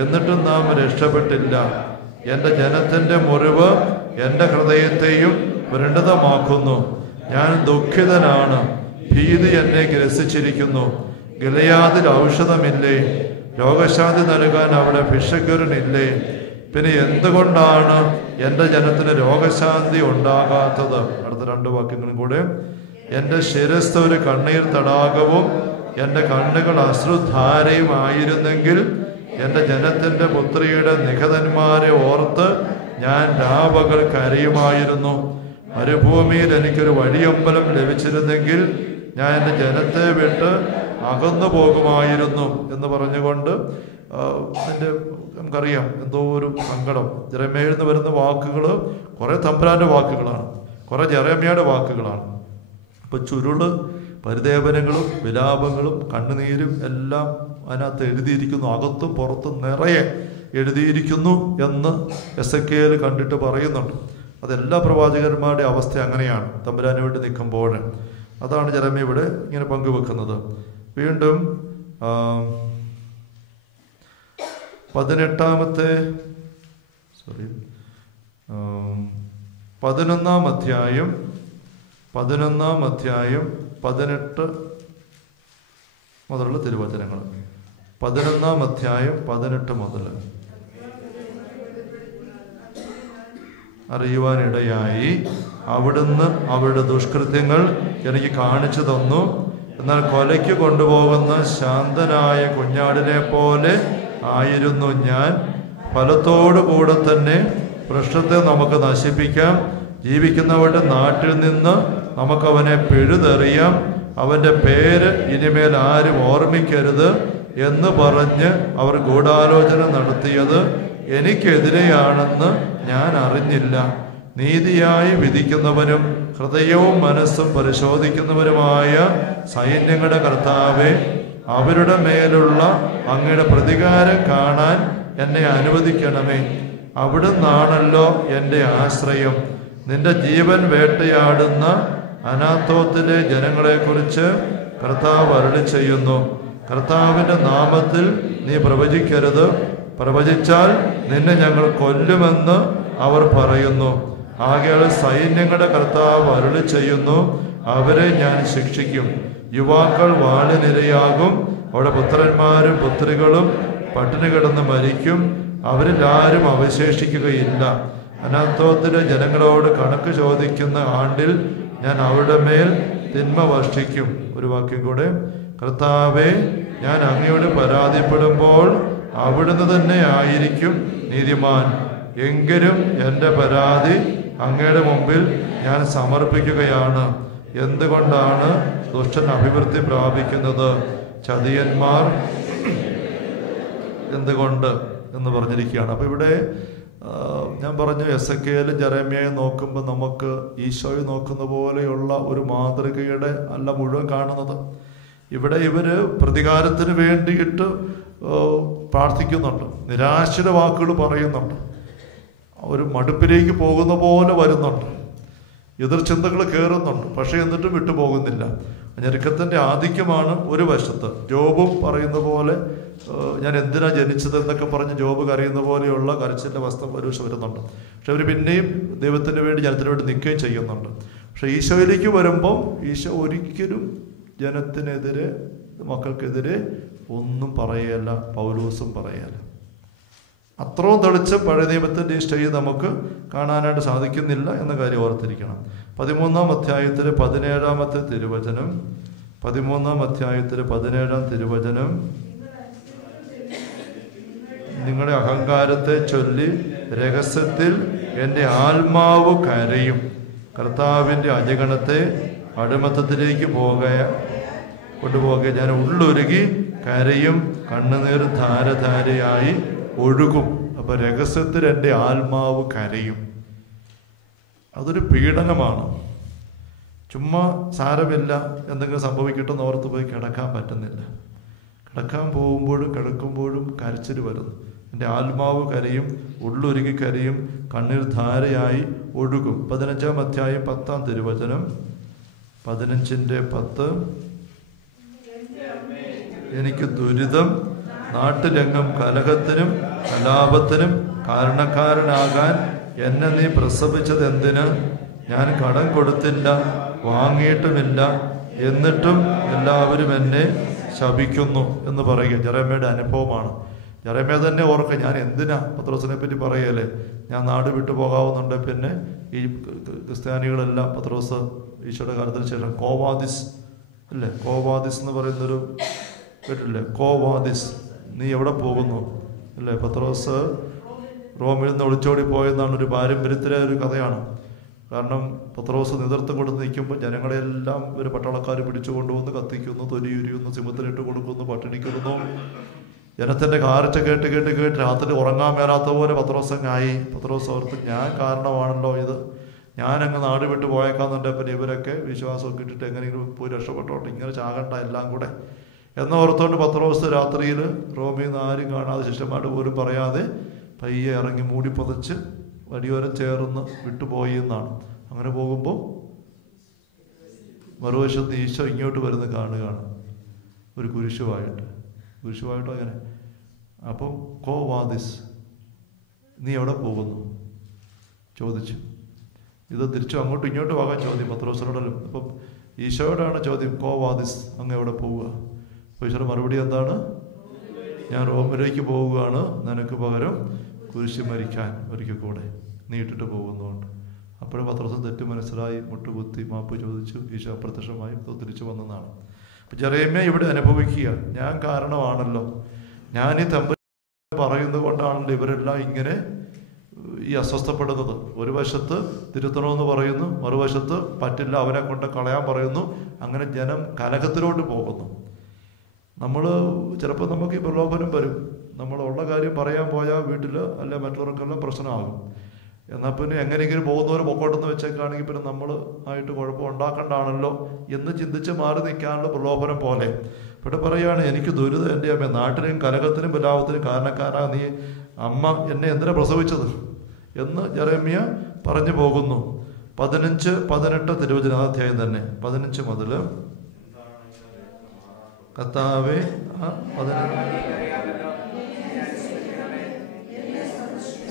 എന്നിട്ടും നാം രക്ഷപ്പെട്ടില്ല. എൻ്റെ ജനത്തിൻ്റെ മുറിവ് എൻ്റെ ഹൃദയത്തെയും വൃഢതമാക്കുന്നു. ഞാൻ ദുഃഖിതനാണ്, ഭീതി എന്നെ ഗ്രസിച്ചിരിക്കുന്നു. ഗിലെയാദിൽ ഔഷധമില്ലേ? രോഗശാന്തി നൽകാൻ അവിടെ ഭിഷഗ്വരനില്ലേ? പിന്നെ എന്തുകൊണ്ടാണ് എൻ്റെ ജനത്തിന് രോഗശാന്തി ഉണ്ടാകാത്തത്? അടുത്ത 2 വാക്യങ്ങളും കൂടെ. എൻ്റെ ശിരസ്സ് ഒരു കണ്ണീർ തടാകവും എൻ്റെ കണ്ണുകൾ അശ്രുധാരയും ആയിരുന്നെങ്കിൽ എൻ്റെ ജനത്തിൻ്റെ പുത്രിയുടെ നിഹതന്മാരെ ഓർത്ത് ഞാൻ രാപകൽ കരയുമായിരുന്നു. മരുഭൂമിയിൽ എനിക്കൊരു വഴിയമ്പലം ലഭിച്ചിരുന്നെങ്കിൽ ഞാൻ എൻ്റെ ജനത്തെ വിട്ട് അകന്നു പോകുമായിരുന്നു എന്ന് പറഞ്ഞുകൊണ്ട് അതിൻ്റെ നമുക്കറിയാം എന്തോ ഒരു സങ്കടം. ജെറമ്യായിൽ നിന്ന് വരുന്ന വാക്കുകൾ കുറേ തമ്പുരാൻ്റെ വാക്കുകളാണ്, കുറേ ജെറമ്യായുടെ വാക്കുകളാണ്. ഇപ്പം ചുരുള് പരിദേവനങ്ങളും വിലാപങ്ങളും കണ്ണുനീരും എല്ലാം അതിനകത്ത് എഴുതിയിരിക്കുന്നു. അകത്തും പുറത്തും നിറയെ എഴുതിയിരിക്കുന്നു എന്ന് എസെക്കിയേൽ കണ്ടിട്ട് പറയുന്നുണ്ട്. അതെല്ലാ പ്രവാചകന്മാരുടെ അവസ്ഥ അങ്ങനെയാണ്. തമ്പുരാന് വേണ്ടി നിൽക്കുമ്പോൾ അതാണ് ജെറമ്യ ഇവിടെ ഇങ്ങനെ പങ്കുവെക്കുന്നത്. വീണ്ടും 11 അധ്യായം 18 മുതലുള്ള തിരുവചനങ്ങൾ. 11 അധ്യായം 18 മുതൽ. അറിയുവാനിടയായി അവിടുന്ന് അവരുടെ ദുഷ്കൃത്യങ്ങൾ എനിക്ക് കാണിച്ചു തന്നു. എന്നാൽ കൊലയ്ക്ക് കൊണ്ടുപോകുന്ന ശാന്തനായ കുഞ്ഞാടിനെ പോലെ ആയിരുന്നു ഞാൻ. ഫലത്തോടു കൂടെ തന്നെ വൃക്ഷത്തെ നമുക്ക് നശിപ്പിക്കാം, ജീവിക്കുന്നവരുടെ നാട്ടിൽ നിന്ന് നമുക്കവനെ പിഴുതെറിയാം, അവൻ്റെ പേര് ഇനിമേൽ ആരും ഓർമ്മിക്കരുത് എന്ന് പറഞ്ഞ് അവർ ഗൂഢാലോചന നടത്തിയത് എനിക്കെതിരെയാണെന്ന് ഞാൻ അറിഞ്ഞില്ല. നീതിയായി വിധിക്കുന്നവനും ഹൃദയവും മനസ്സും പരിശോധിക്കുന്നവരുമായ സൈന്യങ്ങളുടെ കർത്താവേ, അവരുടെ മേലുള്ള അങ്ങയുടെ പ്രതികാരം കാണാൻ എന്നെ അനുവദിക്കണമേ. അവിടുന്നാണല്ലോ എൻ്റെ ആശ്രയം. നിന്റെ ജീവൻ വേട്ടയാടുന്ന അനാത്തോത്തിലെ ജനങ്ങളെക്കുറിച്ച് കർത്താവ് അരുളി ചെയ്യുന്നു. കർത്താവിൻ്റെ നാമത്തിൽ നീ പ്രവചിക്കരുത്, പ്രവചിച്ചാൽ നിന്നെ ഞങ്ങൾ കൊല്ലുമെന്ന് അവർ പറയുന്നു. ആകയാൽ സൈന്യങ്ങളുടെ കർത്താവ് അരുളി ചെയ്യുന്നു, അവരെ ഞാൻ ശിക്ഷിക്കും. യുവാക്കൾ വാളിനിരയാകും, അവിടെ പുത്രന്മാരും പുത്രികളും പട്ടിണി കിടന്ന് മരിക്കും, അവരിൽ ആരും അവശേഷിക്കുകയില്ല. അനാത്തോത്തിലെ ജനങ്ങളോട് കണക്ക് ചോദിക്കുന്ന ആണ്ടിൽ ഞാൻ അവരുടെ മേൽ തിന്മ വർഷിക്കും. ഒരു വാക്യം കൂടെ. കർത്താവേ, ഞാൻ അങ്ങയോട് പരാതിപ്പെടുമ്പോൾ അവിടുന്ന് തന്നെ ആയിരിക്കും നീതിമാൻ. എങ്കിലും എൻ്റെ പരാതി അങ്ങയുടെ മുമ്പിൽ ഞാൻ സമർപ്പിക്കുകയാണ്. എന്തുകൊണ്ടാണ് ദുഷ്ടൻ അഭിവൃദ്ധി പ്രാപിക്കുന്നത്? ചതിയന്മാർ എന്തുകൊണ്ട് എന്ന് പറഞ്ഞിരിക്കുകയാണ്. അപ്പോൾ ഇവിടെ ഞാൻ പറഞ്ഞു എസെക്കിയേലും ജെറമ്യായും നോക്കുമ്പോൾ നമുക്ക് ഈശോയെ നോക്കുന്ന പോലെയുള്ള ഒരു മാതൃകയുടെ അല്ല മുഴുവൻ കാണുന്നത്. ഇവിടെ ഇവർ പ്രതികാരത്തിന് വേണ്ടിയിട്ട് പ്രാർത്ഥിക്കുന്നുണ്ട്, നിരാശയുടെ വാക്കുകൾ പറയുന്നുണ്ട്, ഒരു മടുപ്പിലേക്ക് പോകുന്ന പോലെ വരുന്നുണ്ട്, എതിർചിന്തകൾ കയറുന്നുണ്ട്. പക്ഷേ എന്നിട്ടും വിട്ടുപോകുന്നില്ല. ഞെരുക്കത്തിൻ്റെ ആധിക്യമാണ് ഒരു വശത്ത്. ജോബും പറയുന്ന പോലെ ഞാൻ എന്തിനാ ജനിച്ചത് എന്നൊക്കെ പറഞ്ഞ് ജോബ് കരയുന്ന പോലെയുള്ള കരച്ചിൻ്റെ വസ്ത്രം ഒരു വശം വരുന്നുണ്ട്. പക്ഷെ അവർ പിന്നെയും ദൈവത്തിന് വേണ്ടി ജനത്തിന് വേണ്ടി നിൽക്കുകയും ചെയ്യുന്നുണ്ട്. പക്ഷെ ഈശോയിലേക്ക് വരുമ്പോൾ ഈശോ ഒരിക്കലും ജനത്തിനെതിരെ മക്കൾക്കെതിരെ ഒന്നും പറയുകയല്ല, പൗലോസും പറയുകയല്ല. അത്രയും തെളിച്ച് പഴയ നിയമത്തിൻ്റെ ഈ സ്റ്റേജ് നമുക്ക് കാണാനായിട്ട് സാധിക്കുന്നില്ല എന്ന കാര്യം ഓർത്തിരിക്കണം. 13-ാം അധ്യായത്തിലെ 17-ാമത്തെ തിരുവചനം, 13-ാം അധ്യായത്തിലെ 17-ാം തിരുവചനം, നിങ്ങളുടെ അഹങ്കാരത്തെ ചൊല്ലി രഹസ്യത്തിൽ എൻ്റെ ആത്മാവ് കരയും, കർത്താവിൻ്റെ അജഗണത്തെ അടിമത്തത്തിലേക്ക് കൊണ്ടുപോകുക ഞാൻ ഉള്ളൊരുകി കരയും, കണ്ണുനീർ ധാരധാരയായി ഒഴുകും. അപ്പൊ രഹസ്യത്തിൽ എൻ്റെ ആത്മാവ് കരയും. അതൊരു പീഡനമാണ്. ചുമ്മാ സാരമില്ല എന്തെങ്കിലും സംഭവിക്കട്ടെന്ന് ഓർത്ത് പോയി കിടക്കാൻ പറ്റുന്നില്ല. കിടക്കാൻ പോകുമ്പോഴും കിടക്കുമ്പോഴും കരച്ചിൽ വരുന്നു. എൻ്റെ ആത്മാവ് കരയും, ഉള്ളൊരുകി കരയും, കണ്ണീർ ധാരയായി ഒഴുകും. 15-ാം അധ്യായം 10-ാം തിരുവചനം, 15-10, എനിക്ക് ദുരിതം, നാട്ടിലെങ്ങും കലഹത്തിനും കലാപത്തിനും കാരണക്കാരനാകാൻ എന്നെ നീ പ്രസവിച്ചത് എന്തിന്? ഞാൻ കടം കൊടുത്തില്ല, വാങ്ങിയിട്ടുമില്ല, എന്നിട്ടും എല്ലാവരും എന്നെ ശപിക്കുന്നു എന്ന് പറയുക ജെറമ്യയുടെ അനുഭവമാണ്. ജെറമ്യ തന്നെ ഓർക്കുക, ഞാൻ എന്തിനാ പത്രോസിനെ പറ്റി പറയല്ലേ, ഞാൻ നാട് വിട്ടു പോകാവുന്നുണ്ട്. പിന്നെ ഈ ക്രിസ്ത്യാനികളെല്ലാം പത്രോസ് ഈശോയുടെ കാലത്തിന് ശേഷം കോവാദിസ് അല്ലേ, കോവാദിസ് എന്ന് പറയുന്നൊരു കേട്ടില്ലേ, കോവാദിസ്, നീ എവിടെ പോകുന്നു അല്ലേ? പത്രോസ് റോമിൽ നിന്ന് ഒളിച്ചോടി പോയെന്നാണ് ഒരു പാരമ്പര്യത്തിലെ ഒരു കഥയാണ്. കാരണം പത്രോസ് നേതൃത്വം കൊടുത്ത് നിൽക്കുമ്പോൾ ജനങ്ങളെല്ലാം ഒരു പട്ടാളക്കാർ പിടിച്ചു കൊണ്ടുവന്ന് കത്തിക്കുന്നു, തൊലിയുരിയുന്നു, സിമത്തിലിട്ട് കൊടുക്കുന്നു, പട്ടിണിക്കുന്നു. ജനത്തിൻ്റെ കാരച്ച കേട്ട് കേട്ട് കേട്ട് രാത്രി ഉറങ്ങാൻ മേലാത്ത പോലെ പത്രോസങ്ങായി. പത്രോസ് ഓർത്ത്, ഞാൻ കാരണമാണല്ലോ ഇത്, ഞാനങ്ങ് നാട് വിട്ട് പോയേക്കാന്നുണ്ടെ പിന്നെ ഇവരൊക്കെ വിശ്വാസമൊക്കെ ഇട്ടിട്ട് എങ്ങനെയെങ്കിലും പോയി രക്ഷപ്പെട്ടോട്ടെ, ഇങ്ങനെ ചാകണ്ട എല്ലാം കൂടെ എന്നോർത്തുകൊണ്ട് പത്രോസ് രാത്രിയിൽ റോമിൽ നിന്ന് ആരും കാണാതെ ശിഷ്യന്മാരോട് പോലും പറയാതെ പയ്യെ ഇറങ്ങി മൂടി പുതച്ച് വടിയോരം ചേർന്ന് വിട്ടുപോയി എന്നാണ്. അങ്ങനെ പോകുമ്പോൾ മറുവശത്ത് ഈശോ ഇങ്ങോട്ട് വരുന്ന കാണുകയാണ്, ഒരു കുരിശുമായിട്ട് അങ്ങനെ. അപ്പം കോവാദിസ്, നീ എവിടെ പോകുന്നു ചോദിച്ചു. ഇത് തിരിച്ചു അങ്ങോട്ടും ഇങ്ങോട്ടും ആകാൻ ചോദ്യം പത്രോസിനോടല്ലോ. അപ്പം ഈശോയോടാണ് ചോദ്യം, കോവാദിസ്, അങ്ങ് എവിടെ പോവുക? ഈശോയുടെ മറുപടി എന്താണ്? ഞാൻ റോമിലേക്ക് പോവുകയാണ്, നിനക്ക് പകരം കുരിശ് മരിക്കാൻ ഒരിക്കൽ കൂടെ നീ ഇട്ടിട്ട് പോകുന്നുണ്ട്. അപ്പോഴും പത്രോസ് തെറ്റ് മനസ്സിലായി, മുട്ടുകുത്തി മാപ്പ് ചോദിച്ചു. ഈശോ അപ്രത്യക്ഷമായി തിരിച്ചു വന്നതാണ്. അപ്പം ജെറമ്യ ഇവിടെ അനുഭവിക്കുക, ഞാൻ കാരണമാണല്ലോ, ഞാൻ ഈ തമ്പുരാൻ പറയുന്നത് കൊണ്ടാണല്ലോ ഇവരെല്ലാം ഇങ്ങനെ ഈ അസ്വസ്ഥപ്പെടുന്നത്. ഒരു വശത്ത് തിരുത്തണമെന്ന് പറയുന്നു, മറുവശത്ത് പറ്റില്ല, അവനെ കൊണ്ട് കളയാൻ പറയുന്നു. അങ്ങനെ ജനം കലഹത്തിലോട്ട് പോകുന്നു. നമ്മൾ ചിലപ്പോൾ നമുക്ക് ഈ പ്രലോഭനം വരും, നമ്മളുള്ള കാര്യം പറയാൻ പോയാൽ വീട്ടിൽ അല്ലെ മറ്റുള്ളവർക്കെല്ലാം പ്രശ്നമാകും. എന്നാൽ പിന്നെ എങ്ങനെയെങ്കിലും പോകുന്നവർ പൊക്കോട്ടെന്ന് വെച്ചേക്കാണെങ്കിൽ പിന്നെ നമ്മൾ ആയിട്ട് കുഴപ്പം ഉണ്ടാക്കണ്ടാണല്ലോ എന്ന് ചിന്തിച്ച് മാറി നിൽക്കാനുള്ള പ്രലോഭനം പോലെ. ഇവിടെ പറയുകയാണ്, എനിക്ക് ദുരിതം എൻ്റെ അമ്മ, നാട്ടിനും കലഹത്തിനും ബലാപത്തിനും കാരണക്കാരാ നീ, അമ്മ എന്നെ എന്തിനാ പ്രസവിച്ചത് എന്ന് ജെറമ്യ പറഞ്ഞു പോകുന്നു. 15-18 തിരുവചന അധ്യായം തന്നെ, 15 മുതൽ കർത്താവേ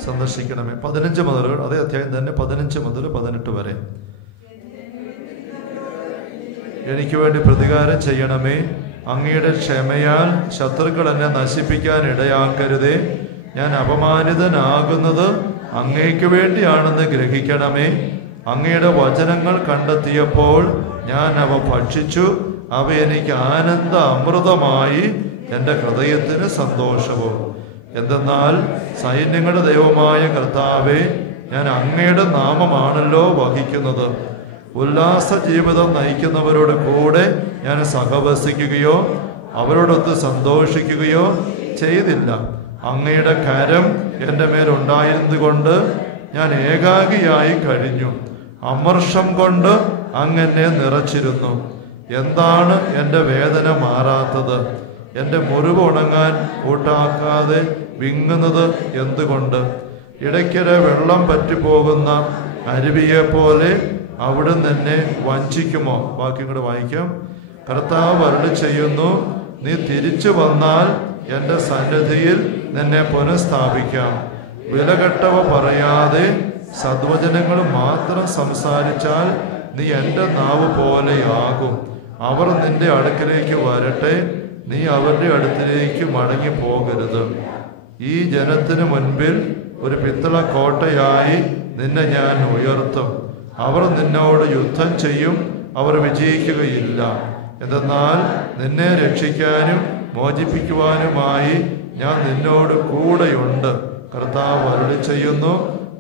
സന്ദർശിക്കണമേ. 15 മുതൽ അതേ അധ്യായം തന്നെ, 15 മുതൽ 18 വരെ. എനിക്ക് വേണ്ടി പ്രതികാരം ചെയ്യണമേ, അങ്ങയുടെ ക്ഷമയാൽ ശത്രുക്കൾ എന്നെ നശിപ്പിക്കാൻ ഇടയാക്കരുതേ. ഞാൻ അപമാനിതനാകുന്നത് അങ്ങയ്ക്ക് വേണ്ടിയാണെന്ന് ഗ്രഹിക്കണമേ. അങ്ങയുടെ വചനങ്ങൾ കണ്ടെത്തിയപ്പോൾ ഞാൻ അവ ഭക്ഷിച്ചു, അവ എനിക്ക് ആനന്ദ അമൃതമായി, എൻ്റെ ഹൃദയത്തിന് സന്തോഷവും. എന്തെന്നാൽ സൈന്യങ്ങളുടെ ദൈവമായ കർത്താവേ, ഞാൻ അങ്ങയുടെ നാമമാണല്ലോ വഹിക്കുന്നത്. ഉല്ലാസ ജീവിതം നയിക്കുന്നവരോട് കൂടെ ഞാൻ സഹവസിക്കുകയോ അവരോടൊത്ത് സന്തോഷിക്കുകയോ ചെയ്തില്ല. അങ്ങയുടെ കരം എൻ്റെ മേലുണ്ടായിരുന്നത് കൊണ്ട് ഞാൻ ഏകാകിയായി കഴിഞ്ഞു. അമർഷം കൊണ്ട് അങ്ങനെ നിറച്ചിരുന്നു. എന്താണ് എൻ്റെ വേദന മാറാത്തത്? എൻ്റെ മുറിവ് ഉണങ്ങാൻ കൂട്ടാക്കാതെ വിങ്ങുന്നത് എന്തുകൊണ്ട്? ഇടയ്ക്കിടെ വെള്ളം പറ്റിപ്പോകുന്ന അരുവിയെ പോലെ അവിടുന്ന് എന്നെ വഞ്ചിക്കുമോ? ബാക്കി കൂടെ വായിക്കാം. കർത്താവ് അരുളി ചെയ്യുന്നു, നീ തിരിച്ചു വന്നാൽ എൻ്റെ സന്നിധിയിൽ നിന്നെ പുനഃസ്ഥാപിക്കാം. വിലകെട്ടവ പറയാതെ സദ്വചനങ്ങൾ മാത്രം സംസാരിച്ചാൽ നീ എൻ്റെ നാവ് പോലെയാകും. അവർ നിന്റെ അടുക്കലേക്ക് വരട്ടെ, നീ അവരുടെ അടുത്തിലേക്ക് മടങ്ങി പോകരുത്. ഈ ജനത്തിന് മുൻപിൽ ഒരു പിത്തള കോട്ടയായി നിന്നെ ഞാൻ ഉയർത്തും. അവർ നിന്നോട് യുദ്ധം ചെയ്യും, അവർ വിജയിക്കുകയില്ല. എന്തെന്നാൽ നിന്നെ രക്ഷിക്കാനും മോചിപ്പിക്കുവാനുമായി ഞാൻ നിന്നോട് കൂടെയുണ്ട്. കർത്താവ് അരുളി ചെയ്യുന്നു,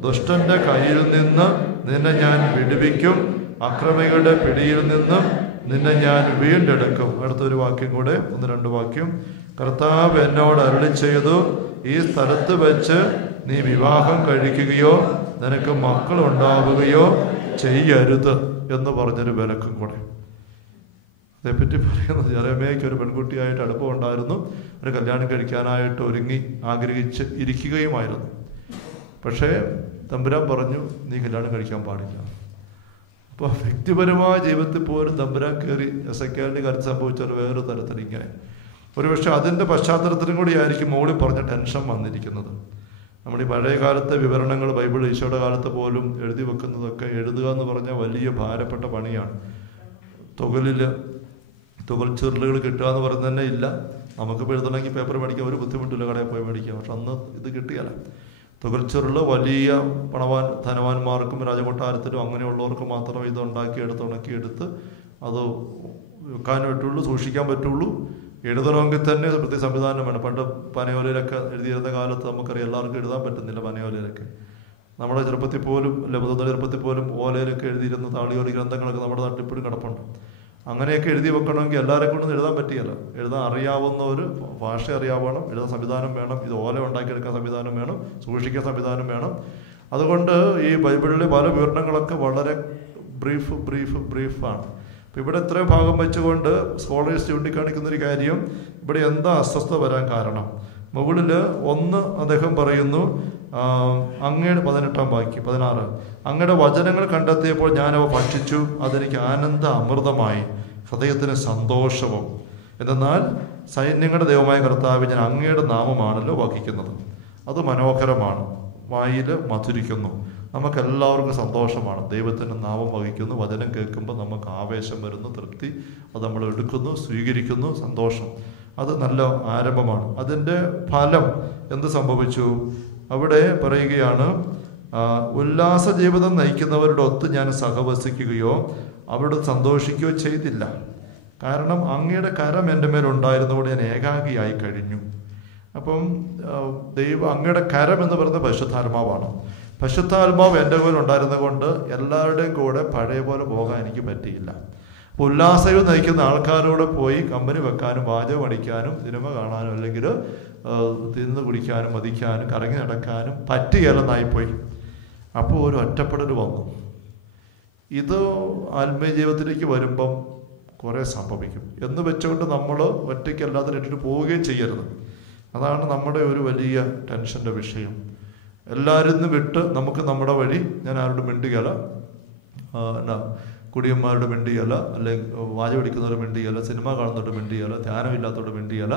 ദുഷ്ടന്റെ കയ്യിൽ നിന്ന് നിന്നെ ഞാൻ വിടുവിക്കും, അക്രമികളുടെ പിടിയിൽ നിന്നും നിന്നെ ഞാൻ വീണ്ടെടുക്കും. അടുത്തൊരു വാക്യം കൂടെ, 1-2 വാക്യം. കർത്താവ് എന്നോട് അരുളി ചെയ്തു, ഈ സ്ഥലത്ത് വെച്ച് നീ വിവാഹം കഴിക്കുകയോ നിനക്ക് മക്കൾ ഉണ്ടാവുകയോ ചെയ്യരുത് എന്ന് പറഞ്ഞൊരു വിലക്കും കൂടെ. അതേപ്പറ്റി പറയുന്നത്, യെരമ്യായ്ക്ക് ഒരു പെൺകുട്ടിയായിട്ട് അടുപ്പം ഉണ്ടായിരുന്നു. ഒരു കല്യാണം കഴിക്കാനായിട്ട് ഒരുങ്ങി ആഗ്രഹിച്ച് ഇരിക്കുകയുമായിരുന്നു. പക്ഷേ തമ്പുരാൻ പറഞ്ഞു, നീ കല്യാണം കഴിക്കാൻ പാടില്ല. അപ്പോൾ വ്യക്തിപരമായ ജീവിതത്തിൽ പോലും തമ്പുരാൻ കയറി എസെക്കിയാലിന്റെ കാര്യത്തിൽ സംഭവിച്ചൊരു വേറൊരു തരത്തിൽ ഇങ്ങനെ ഒരുപക്ഷെ അതിൻ്റെ പശ്ചാത്തലത്തിലും കൂടി ആയിരിക്കും മോളിൽ പറഞ്ഞ ടെൻഷൻ വന്നിരിക്കുന്നത്. നമ്മൾ ഈ പഴയ കാലത്തെ വിവരണങ്ങൾ ബൈബിൾ ഈശോയുടെ കാലത്ത് പോലും എഴുതി വെക്കുന്നതൊക്കെ എഴുതുക എന്ന് പറഞ്ഞാൽ വലിയ ഭാരപ്പെട്ട പണിയാണ്. തുകൽ ചുരുളുകൾ കിട്ടുക എന്ന് പറയുന്നത് തന്നെ ഇല്ല. നമുക്കിപ്പോൾ എഴുതണമെങ്കിൽ പേപ്പർ മേടിക്കാൻ ഒരു ബുദ്ധിമുട്ടില്ല, കടയിൽ പോയി മേടിക്കാം. പക്ഷെ അന്ന് ഇത് കിട്ടിയല്ല. തുകൽ ചുരുള് വലിയ ധനവാന്മാർക്കും രാജകൊട്ടാരത്തിലും അങ്ങനെയുള്ളവർക്ക് മാത്രം ഇത് ഉണ്ടാക്കിയെടുത്ത് ഉണക്കിയെടുത്ത് അത് വെക്കാൻ പറ്റുള്ളൂ, സൂക്ഷിക്കാൻ പറ്റുള്ളൂ. എഴുതണമെങ്കിൽ തന്നെ പ്രത്യേക സംവിധാനം വേണം. പണ്ട് പനയോലയിലൊക്കെ എഴുതിയിരുന്ന കാലത്ത് നമുക്കറിയാം എല്ലാവർക്കും എഴുതാൻ പറ്റുന്നില്ല. പനയോലയിലൊക്കെ നമ്മുടെ ചെറുപ്പത്തിൽ പോലും മുതിർന്ന ചെറുപ്പത്തിൽ പോലും ഓലയിലൊക്കെ എഴുതിയിരുന്ന താളിയോല ഗ്രന്ഥങ്ങളൊക്കെ നമ്മുടെ നാട്ടിൽ ഇപ്പോഴും കിടപ്പുണ്ട്. അങ്ങനെയൊക്കെ എഴുതി വെക്കണമെങ്കിൽ എല്ലാവരെ കൊണ്ടൊന്നും എഴുതാൻ പറ്റിയല്ല. എഴുതാൻ അറിയാവുന്ന ഒരു ഭാഷ അറിയാവണം, എഴുതാൻ സംവിധാനം വേണം, ഇത് ഓല ഉണ്ടാക്കിയെടുക്കാൻ സംവിധാനം വേണം, സൂക്ഷിക്കാൻ സംവിധാനം വേണം. അതുകൊണ്ട് ഈ ബൈബിളിലെ പല വിവരണങ്ങളൊക്കെ വളരെ ബ്രീഫാണ്. അപ്പം ഇവിടെ ഇത്രയും ഭാഗം വെച്ചുകൊണ്ട് സ്കോളേഴ്സ് ചൂണ്ടിക്കാണിക്കുന്നൊരു കാര്യം, ഇവിടെ എന്താ അസ്വസ്ഥത വരാൻ കാരണം? മുകളിൽ അദ്ദേഹം പറയുന്നു, അങ്ങയുടെ 18-ാം വാക്യം 16, അങ്ങയുടെ വചനങ്ങൾ കണ്ടെത്തിയപ്പോൾ ഞാനവ ഭക്ഷിച്ചു, അതെനിക്ക് ആനന്ദ അമൃതമായി, ഹൃദയത്തിന് സന്തോഷവും. എന്നാൽ സൈന്യങ്ങളുടെ ദൈവമായ കർത്താവ്, ഞാൻ അങ്ങയുടെ നാമമാണല്ലോ വഹിക്കുന്നത്, അത് മനോഹരമാണ്, വായിൽ മധുരിക്കുന്നു. നമുക്കെല്ലാവർക്കും സന്തോഷമാണ്. ദൈവത്തിൻ്റെ നാമം വഹിക്കുന്നു, വചനം കേൾക്കുമ്പോൾ നമുക്ക് ആവേശം വരുന്നു, തൃപ്തി, അത് നമ്മൾ എടുക്കുന്നു, സ്വീകരിക്കുന്നു, സന്തോഷം. അത് നല്ല ആരംഭമാണ്. അതിൻ്റെ ഫലം എന്ത് സംഭവിച്ചു? അവിടെ പറയുകയാണ്, ഉല്ലാസ ജീവിതം നയിക്കുന്നവരുടെ ഒത്ത് ഞാൻ സഹവസിക്കുകയോ അവരോട് സന്തോഷിക്കുകയോ ചെയ്തില്ല. കാരണം അങ്ങയുടെ കരം എൻ്റെ മേലുണ്ടായിരുന്നതുകൊണ്ട് ഞാൻ ഏകാഗിയായി കഴിഞ്ഞു. അപ്പം അങ്ങയുടെ കരം എന്ന് പറയുന്നത് പരിശുദ്ധാത്മാവാണ്. പരിശുദ്ധാത്മാവ് എൻ്റെ മേൽ ഉണ്ടായിരുന്നത് കൊണ്ട് എല്ലാവരുടെയും കൂടെ പഴയ പോലെ പോകാൻ എനിക്ക് പറ്റിയില്ല. ഉല്ലാസവും നയിക്കുന്ന ആൾക്കാരോടെ പോയി കമ്പനി വെക്കാനും പാചകം അടിക്കാനും സിനിമ കാണാനും അല്ലെങ്കിൽ തിന്ന് കുടിക്കാനും മതിക്കാനും കറങ്ങി നടക്കാനും പറ്റുകയല്ലെന്നായിപ്പോയി. അപ്പോൾ ഒരു ഒറ്റപ്പെടൽ വന്നു. ഇത് ആത്മീയ ജീവിതത്തിലേക്ക് വരുമ്പം കുറേ സംഭവിക്കും എന്ന് വെച്ചുകൊണ്ട് നമ്മൾ ഒറ്റയ്ക്കല്ലാതെ ഇട്ടിട്ട് പോവുകയും ചെയ്യരുത്. അതാണ് നമ്മുടെ ഒരു വലിയ ടെൻഷൻ്റെ വിഷയം. എല്ലാവരിൽ നിന്ന് വിട്ട് നമുക്ക് നമ്മുടെ വഴി, ഞാൻ ആരോട് മിണ്ടുകയല്ല, കുടിയന്മാരുടെ മിണ്ടിയല്ല, അല്ലെങ്കിൽ വാചകം അടിക്കുന്നവരുടെ മിണ്ടിയല്ല, സിനിമ കാണുന്നവരുടെ മിണ്ടിയല്ല, ധ്യാനമില്ലാത്തവരുടെ മിണ്ടിയല്ല,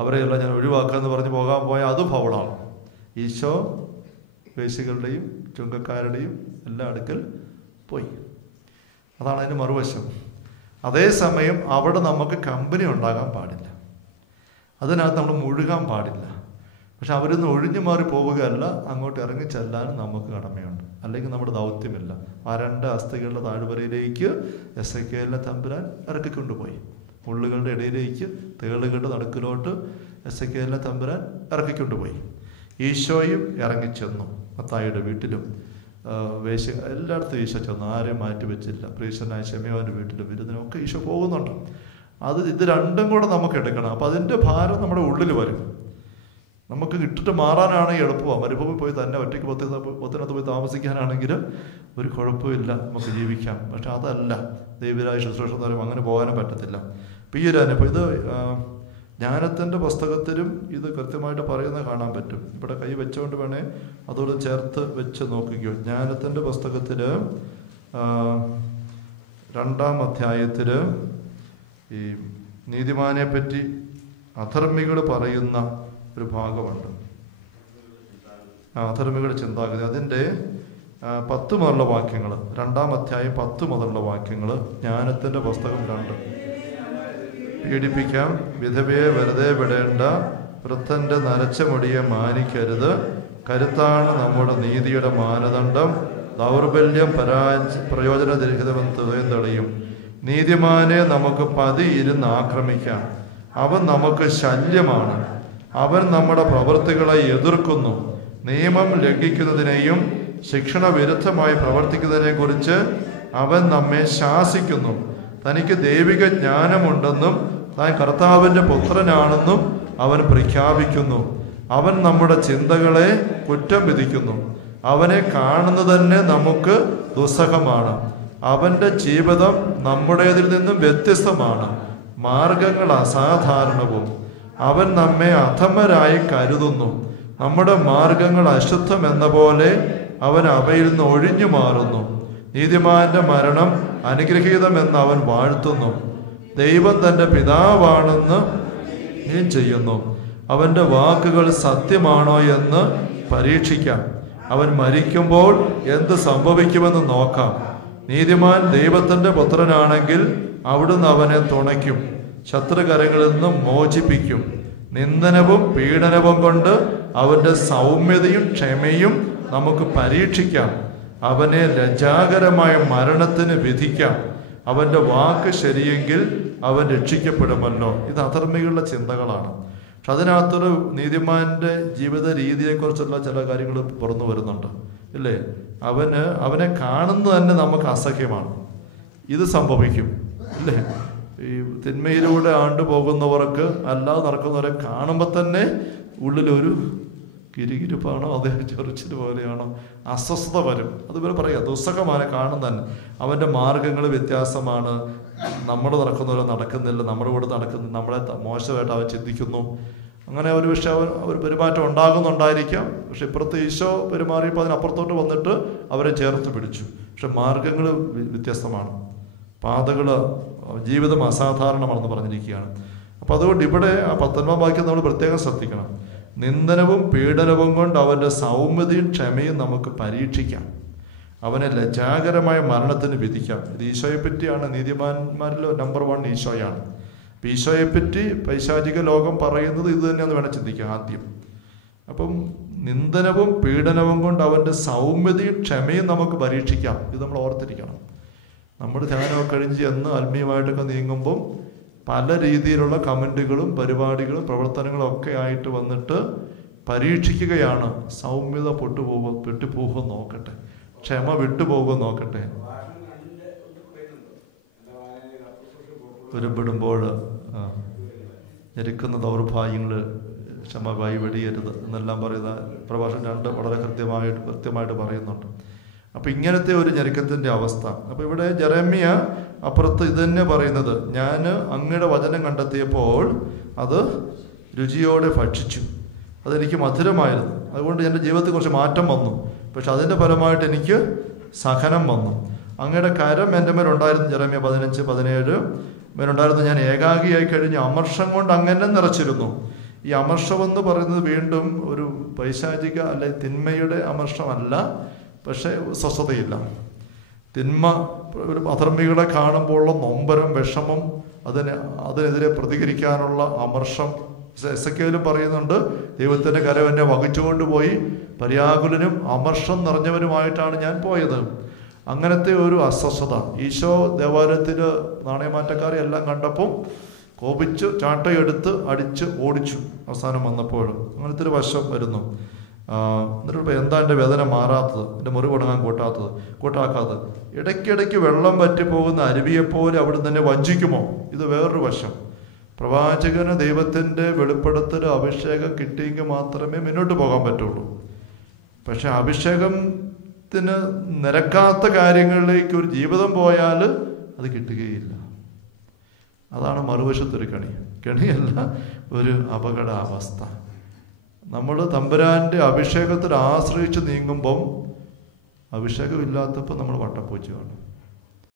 അവരെയെല്ലാം ഞാൻ ഒഴിവാക്കാമെന്ന് പറഞ്ഞ് പോയാൽ അത് ഫൗളാണ്. ഈശോ വേശികളുടെയും ചുങ്കക്കാരുടെയും എല്ലാ അടുക്കൽ പോയി. അതാണ് അതിൻ്റെ മറുവശം. അതേസമയം അവിടെ നമുക്ക് കമ്പനി ഉണ്ടാകാൻ പാടില്ല, അതിനകത്ത് നമ്മൾ മുഴുകാൻ പാടില്ല. പക്ഷെ അവരിൽ നിന്ന് ഒഴിഞ്ഞു മാറി പോവുകയല്ല, അങ്ങോട്ട് ഇറങ്ങി ചെല്ലാനും നമുക്ക് കടമയുണ്ട്. അല്ലെങ്കിൽ നമ്മുടെ ദൗത്യമില്ല. വരണ്ട അസ്ഥികളുടെ താഴ്വരയിലേക്ക് എസെക്കിയേലിനെ തമ്പുരാൻ ഇറക്കിക്കൊണ്ടുപോയി. മുള്ളുകളുടെ ഇടയിലേക്ക്, തേളുകളുടെ നടുക്കിലോട്ട് എസെക്കിയേലിനെ തമ്പുരാൻ ഇറക്കിക്കൊണ്ടുപോയി. ഈശോയും ഇറങ്ങിച്ചെന്നു. മത്തായിയുടെ വീട്ടിലും എല്ലായിടത്തും ഈശോ ചെന്നു, ആരെയും മാറ്റി വെച്ചില്ല. പ്രീശനായ ശെമയോന്റെ വീട്ടിലും വിരുന്നിനൊക്കെ ഈശോ പോകുന്നുണ്ട്. ഇത് രണ്ടും കൂടെ നമുക്ക് എടുക്കണം. അപ്പം അതിൻ്റെ ഭാരം നമ്മുടെ ഉള്ളിൽ വരും. നമുക്ക് ഇട്ടിട്ട് മാറാനാണെങ്കിൽ എളുപ്പമാണ്. മരുഭൂമി പോയി തന്നെ ഒറ്റയ്ക്ക് പൊത്തിനകത്ത് പോയി താമസിക്കാനാണെങ്കിൽ ഒരു കുഴപ്പമില്ല, നമുക്ക് ജീവിക്കാം. പക്ഷെ അതല്ല ദൈവരായ ശുശ്രൂഷ എന്ന് പറയുമ്പോൾ അങ്ങനെ പോകാനും പറ്റത്തില്ല. അപ്പം ഈ ഒരു അനുഭവം ഇത് ജ്ഞാനത്തിൻ്റെ പുസ്തകത്തിലും ഇത് കൃത്യമായിട്ട് പറയുന്നത് കാണാൻ പറ്റും. ഇവിടെ കൈ വെച്ചുകൊണ്ട് വേണേ അതോട് ചേർത്ത് വെച്ച് നോക്കുകയോ. ജ്ഞാനത്തിൻ്റെ പുസ്തകത്തിൽ 2-ാം അധ്യായത്തിൽ ഈ നീതിമാനെ പറ്റി അധർമ്മികൾ പറയുന്ന ഒരു ഭാഗമുണ്ട്. അധർമ്മികളുടെ ചിന്താഗതി, അതിൻ്റെ 10 മുതലുള്ള വാക്യങ്ങൾ, 2-ാം അധ്യായം 10 മുതലുള്ള വാക്യങ്ങൾ. ജ്ഞാനത്തിൻ്റെ പുസ്തകം 2. പീഡിപ്പിക്കാം, വിധവയെ വെറുതെ വിടേണ്ട, വൃദ്ധന്റെ നരച്ച മുടിയെ മാനിക്കരുത്, കരുത്താണ് നമ്മുടെ നീതിയുടെ മാനദണ്ഡം, ദൗർബല്യം പ്രയോജനരഹിതമെന്ന് ഹൃദയം തെളിയും. നീതിമാനെ നമുക്ക് പതിയിരുന്ന് ആക്രമിക്കാം, അവൻ നമുക്ക് ശല്യമാണ്, അവൻ നമ്മുടെ പ്രവൃത്തികളെ എതിർക്കുന്നു. നിയമം ലംഘിക്കുന്നതിനെയും ശിക്ഷണ വിരുദ്ധമായി പ്രവർത്തിക്കുന്നതിനെ കുറിച്ച് അവൻ നമ്മെ ശാസിക്കുന്നു. തനിക്ക് ദൈവിക ജ്ഞാനമുണ്ടെന്നും താൻ കർത്താവിൻ്റെ പുത്രനാണെന്നും അവൻ പ്രഖ്യാപിക്കുന്നു. അവൻ നമ്മുടെ ചിന്തകളെ കുറ്റം വിധിക്കുന്നു. അവനെ കാണുന്നത് തന്നെ നമുക്ക് ദുസ്സഹമാണ്. അവൻ്റെ ജീവിതം നമ്മുടേതിൽ നിന്നും വ്യത്യസ്തമാണ്, മാർഗങ്ങൾ അസാധാരണവും. അവൻ നമ്മെ അധമരായി കരുതുന്നു. നമ്മുടെ മാർഗങ്ങൾ അശുദ്ധമെന്ന പോലെ അവൻ അവയിൽ നിന്ന് ഒഴിഞ്ഞു മാറുന്നു. നീതിമാന്റെ മരണം അനുഗ്രഹീതമെന്ന് അവൻ വാഴ്ത്തുന്നു. ദൈവം തൻ്റെ പിതാവാണെന്ന് ചെയ്യുന്നു. അവൻ്റെ വാക്കുകൾ സത്യമാണോ എന്ന് പരീക്ഷിക്കാം. അവൻ മരിക്കുമ്പോൾ എന്ത് സംഭവിക്കുമെന്ന് നോക്കാം. നീതിമാൻ ദൈവത്തിൻ്റെ പുത്രനാണെങ്കിൽ അവിടുന്ന് അവനെ തുണയ്ക്കും, ശത്രുകരങ്ങളിൽ നിന്നും മോചിപ്പിക്കും. നിന്ദനവും പീഡനവും കൊണ്ട് അവൻ്റെ സൗമ്യതയും ക്ഷമയും നമുക്ക് പരീക്ഷിക്കാം. അവനെ ലജ്ജാകരമായ മരണത്തിന് വിധിക്കാം. അവൻ്റെ വാക്ക് ശരിയെങ്കിൽ അവൻ രക്ഷിക്കപ്പെടുമല്ലോ. ഇത് അധർമ്മികളുടെ ചിന്തകളാണ്. പക്ഷെ അതിനകത്തൊരു നീതിമാന്റെ ജീവിത രീതിയെക്കുറിച്ചുള്ള ചില കാര്യങ്ങൾ പുറന്നു വരുന്നുണ്ട്, ഇല്ലേ? അവനെ കാണുന്നത് തന്നെ നമുക്ക് അസഹ്യമാണ്. ഇത് സംഭവിക്കും, ഇല്ലേ? ഈ തിന്മയിലൂടെ ആണ്ടുപോകുന്നവർക്ക്, അല്ലാതെ നടക്കുന്നവരെ കാണുമ്പോൾ തന്നെ ഉള്ളിലൊരു കിരികിരിപ്പാണോ അതേ ചെറുച്ചിൽ പോലെയാണോ അസ്വസ്ഥത വരും. അതുപോലെ പറയാം, ദുസ്സഹമാണ് കാണുന്ന തന്നെ. അവൻ്റെ മാർഗങ്ങൾ വ്യത്യാസമാണ്. നമ്മൾ നടക്കുന്നവരെ നടക്കുന്നില്ല, നമ്മുടെ കൂടെ നടക്കുന്ന നമ്മളെ മോശമായിട്ട് അവൻ ചിന്തിക്കുന്നു. അങ്ങനെ ഒരു വിഷയം ഒരു പെരുമാറ്റം ഉണ്ടാകുന്നുണ്ടായിരിക്കാം. പക്ഷെ ഇപ്പുറത്ത് ഈശോ പെരുമാറിയപ്പോൾ അതിനപ്പുറത്തോട്ട് വന്നിട്ട് അവരെ ചേർത്ത് പിടിച്ചു. പക്ഷെ മാർഗങ്ങൾ വ്യത്യസ്തമാണ്, പാതകൾ, ജീവിതം അസാധാരണമാണെന്ന് പറഞ്ഞിരിക്കുകയാണ്. അപ്പം അതുകൊണ്ട് ഇവിടെ ആ 19-ാം വാക്യം നമ്മൾ പ്രത്യേകം ശ്രദ്ധിക്കണം. നിന്ദനവും പീഡനവും കൊണ്ട് അവൻ്റെ സൗമ്യതയും ക്ഷമയും നമുക്ക് പരീക്ഷിക്കാം. അവനെ ലജ്ജാകരമായ മരണത്തിന് വിധിക്കാം. ഇത് ഈശോയെപ്പറ്റിയാണ്. നീതിമാന്മാരിൽ നമ്പർ 1 ഈശോയാണ്. ഈശോയെപ്പറ്റി പൈശാചിക ലോകം പറയുന്നത് ഇത് തന്നെയാണെന്ന് വേണം ചിന്തിക്കാം ആദ്യം. അപ്പം നിന്ദനവും പീഡനവും കൊണ്ട് അവൻ്റെ സൗമ്യതയും ക്ഷമയും നമുക്ക് പരീക്ഷിക്കാം. ഇത് നമ്മൾ ഓർത്തിരിക്കണം. നമ്മൾ ധ്യാനമൊക്കെ കഴിഞ്ഞ് എന്ന് ആത്മീയമായിട്ടൊക്കെ നീങ്ങുമ്പം പല രീതിയിലുള്ള കമൻറ്റുകളും പരിപാടികളും പ്രവർത്തനങ്ങളും ഒക്കെ ആയിട്ട് വന്നിട്ട് പരീക്ഷിക്കുകയാണ്. സൗമ്യത പെട്ടുപോകും നോക്കട്ടെ, ക്ഷമ വിട്ടുപോകും നോക്കട്ടെ. തുരുമ്പിടുമ്പോൾ ഞെരുക്കുന്ന ദൗർഭാഗ്യങ്ങൾ ക്ഷമ കൈവെടിയരുത് എന്നെല്ലാം പറയുന്ന പ്രഭാഷണം 2 വളരെ കൃത്യമായിട്ട് പറയുന്നുണ്ട്. അപ്പം ഇങ്ങനത്തെ ഒരു ഞെരുക്കത്തിൻ്റെ അവസ്ഥ. അപ്പം ഇവിടെ ജെറമ്യ അപ്പുറത്ത് ഇത് തന്നെ പറയുന്നത്, ഞാൻ അങ്ങയുടെ വചനം കണ്ടെത്തിയപ്പോൾ അത് രുചിയോടെ ഭക്ഷിച്ചു, അതെനിക്ക് മധുരമായിരുന്നു, അതുകൊണ്ട് എൻ്റെ ജീവിതത്തിൽ കുറച്ച് മാറ്റം വന്നു. പക്ഷെ അതിൻ്റെ ഫലമായിട്ട് എനിക്ക് സഹനം വന്നു. അങ്ങയുടെ കരം എൻ്റെ മേലുണ്ടായിരുന്നു. ജെറമ്യ 15:17 മേലുണ്ടായിരുന്നു. ഞാൻ ഏകാഗിയായി കഴിഞ്ഞ് അമർഷം കൊണ്ട് അങ്ങനെ നിറച്ചിരുന്നു. ഈ അമർഷമെന്ന് പറയുന്നത് വീണ്ടും ഒരു പൈശാചിക അല്ലെ തിന്മയുടെ അമർഷമല്ല, പക്ഷേ സ്വസ്ഥതയില്ല. തിന്മ ഒരു അധർമ്മികളെ കാണുമ്പോഴുള്ള നൊമ്പരം, വിഷമം, അതിനെതിരെ പ്രതികരിക്കാനുള്ള അമർഷം. എസെക്കിയേലും പറയുന്നുണ്ട്, ദൈവത്തിൻ്റെ കരം എന്നെ വഹിച്ചുകൊണ്ട് പോയി, പര്യാകുലനും അമർഷം നിറഞ്ഞവനുമായിട്ടാണ് ഞാൻ പോയത്. അങ്ങനത്തെ ഒരു അസ്വസ്ഥത. ഈശോ ദേവാലയത്തിൽ നാണയമാറ്റക്കാരെ എല്ലാം കണ്ടപ്പം കോപിച്ച് ചാട്ടയെടുത്ത് അടിച്ച് ഓടിച്ചു അവസാനം വന്നപ്പോൾ. അങ്ങനത്തെ ഒരു വശം വരുന്നു. എന്നിട്ട് എന്താ എൻ്റെ വേദന മാറാത്തത്, എൻ്റെ മുറിവ് ഉണങ്ങാൻ കൂട്ടാക്കാത്തത്? ഇടയ്ക്കിടയ്ക്ക് വെള്ളം വറ്റിപ്പോകുന്ന അരുവിയെപ്പോലെ അവിടെ തന്നെ വഞ്ചിക്കുമോ? ഇത് വേറൊരു വശം. പ്രവാചകന് ദൈവത്തിൻ്റെ വെളിപ്പെടുത്തൽ അഭിഷേകം കിട്ടിയെങ്കിൽ മാത്രമേ മുന്നോട്ട് പോകാൻ പറ്റുള്ളൂ. പക്ഷെ അഭിഷേകത്തിന് നിരക്കാത്ത കാര്യങ്ങളിലേക്ക് ഒരു ജീവിതം പോയാൽ അത് കിട്ടുകയില്ല. അതാണ് മറുവശത്തൊരു കെണിയല്ല, ഒരു അപകടാവസ്ഥ. നമ്മൾ തമ്പുരാൻ്റെ അഭിഷേകത്തിൽ ആശ്രയിച്ച് നീങ്ങുമ്പം അഭിഷേകമില്ലാത്തപ്പോൾ നമ്മൾ വട്ടപ്പൂച്ച കാണും.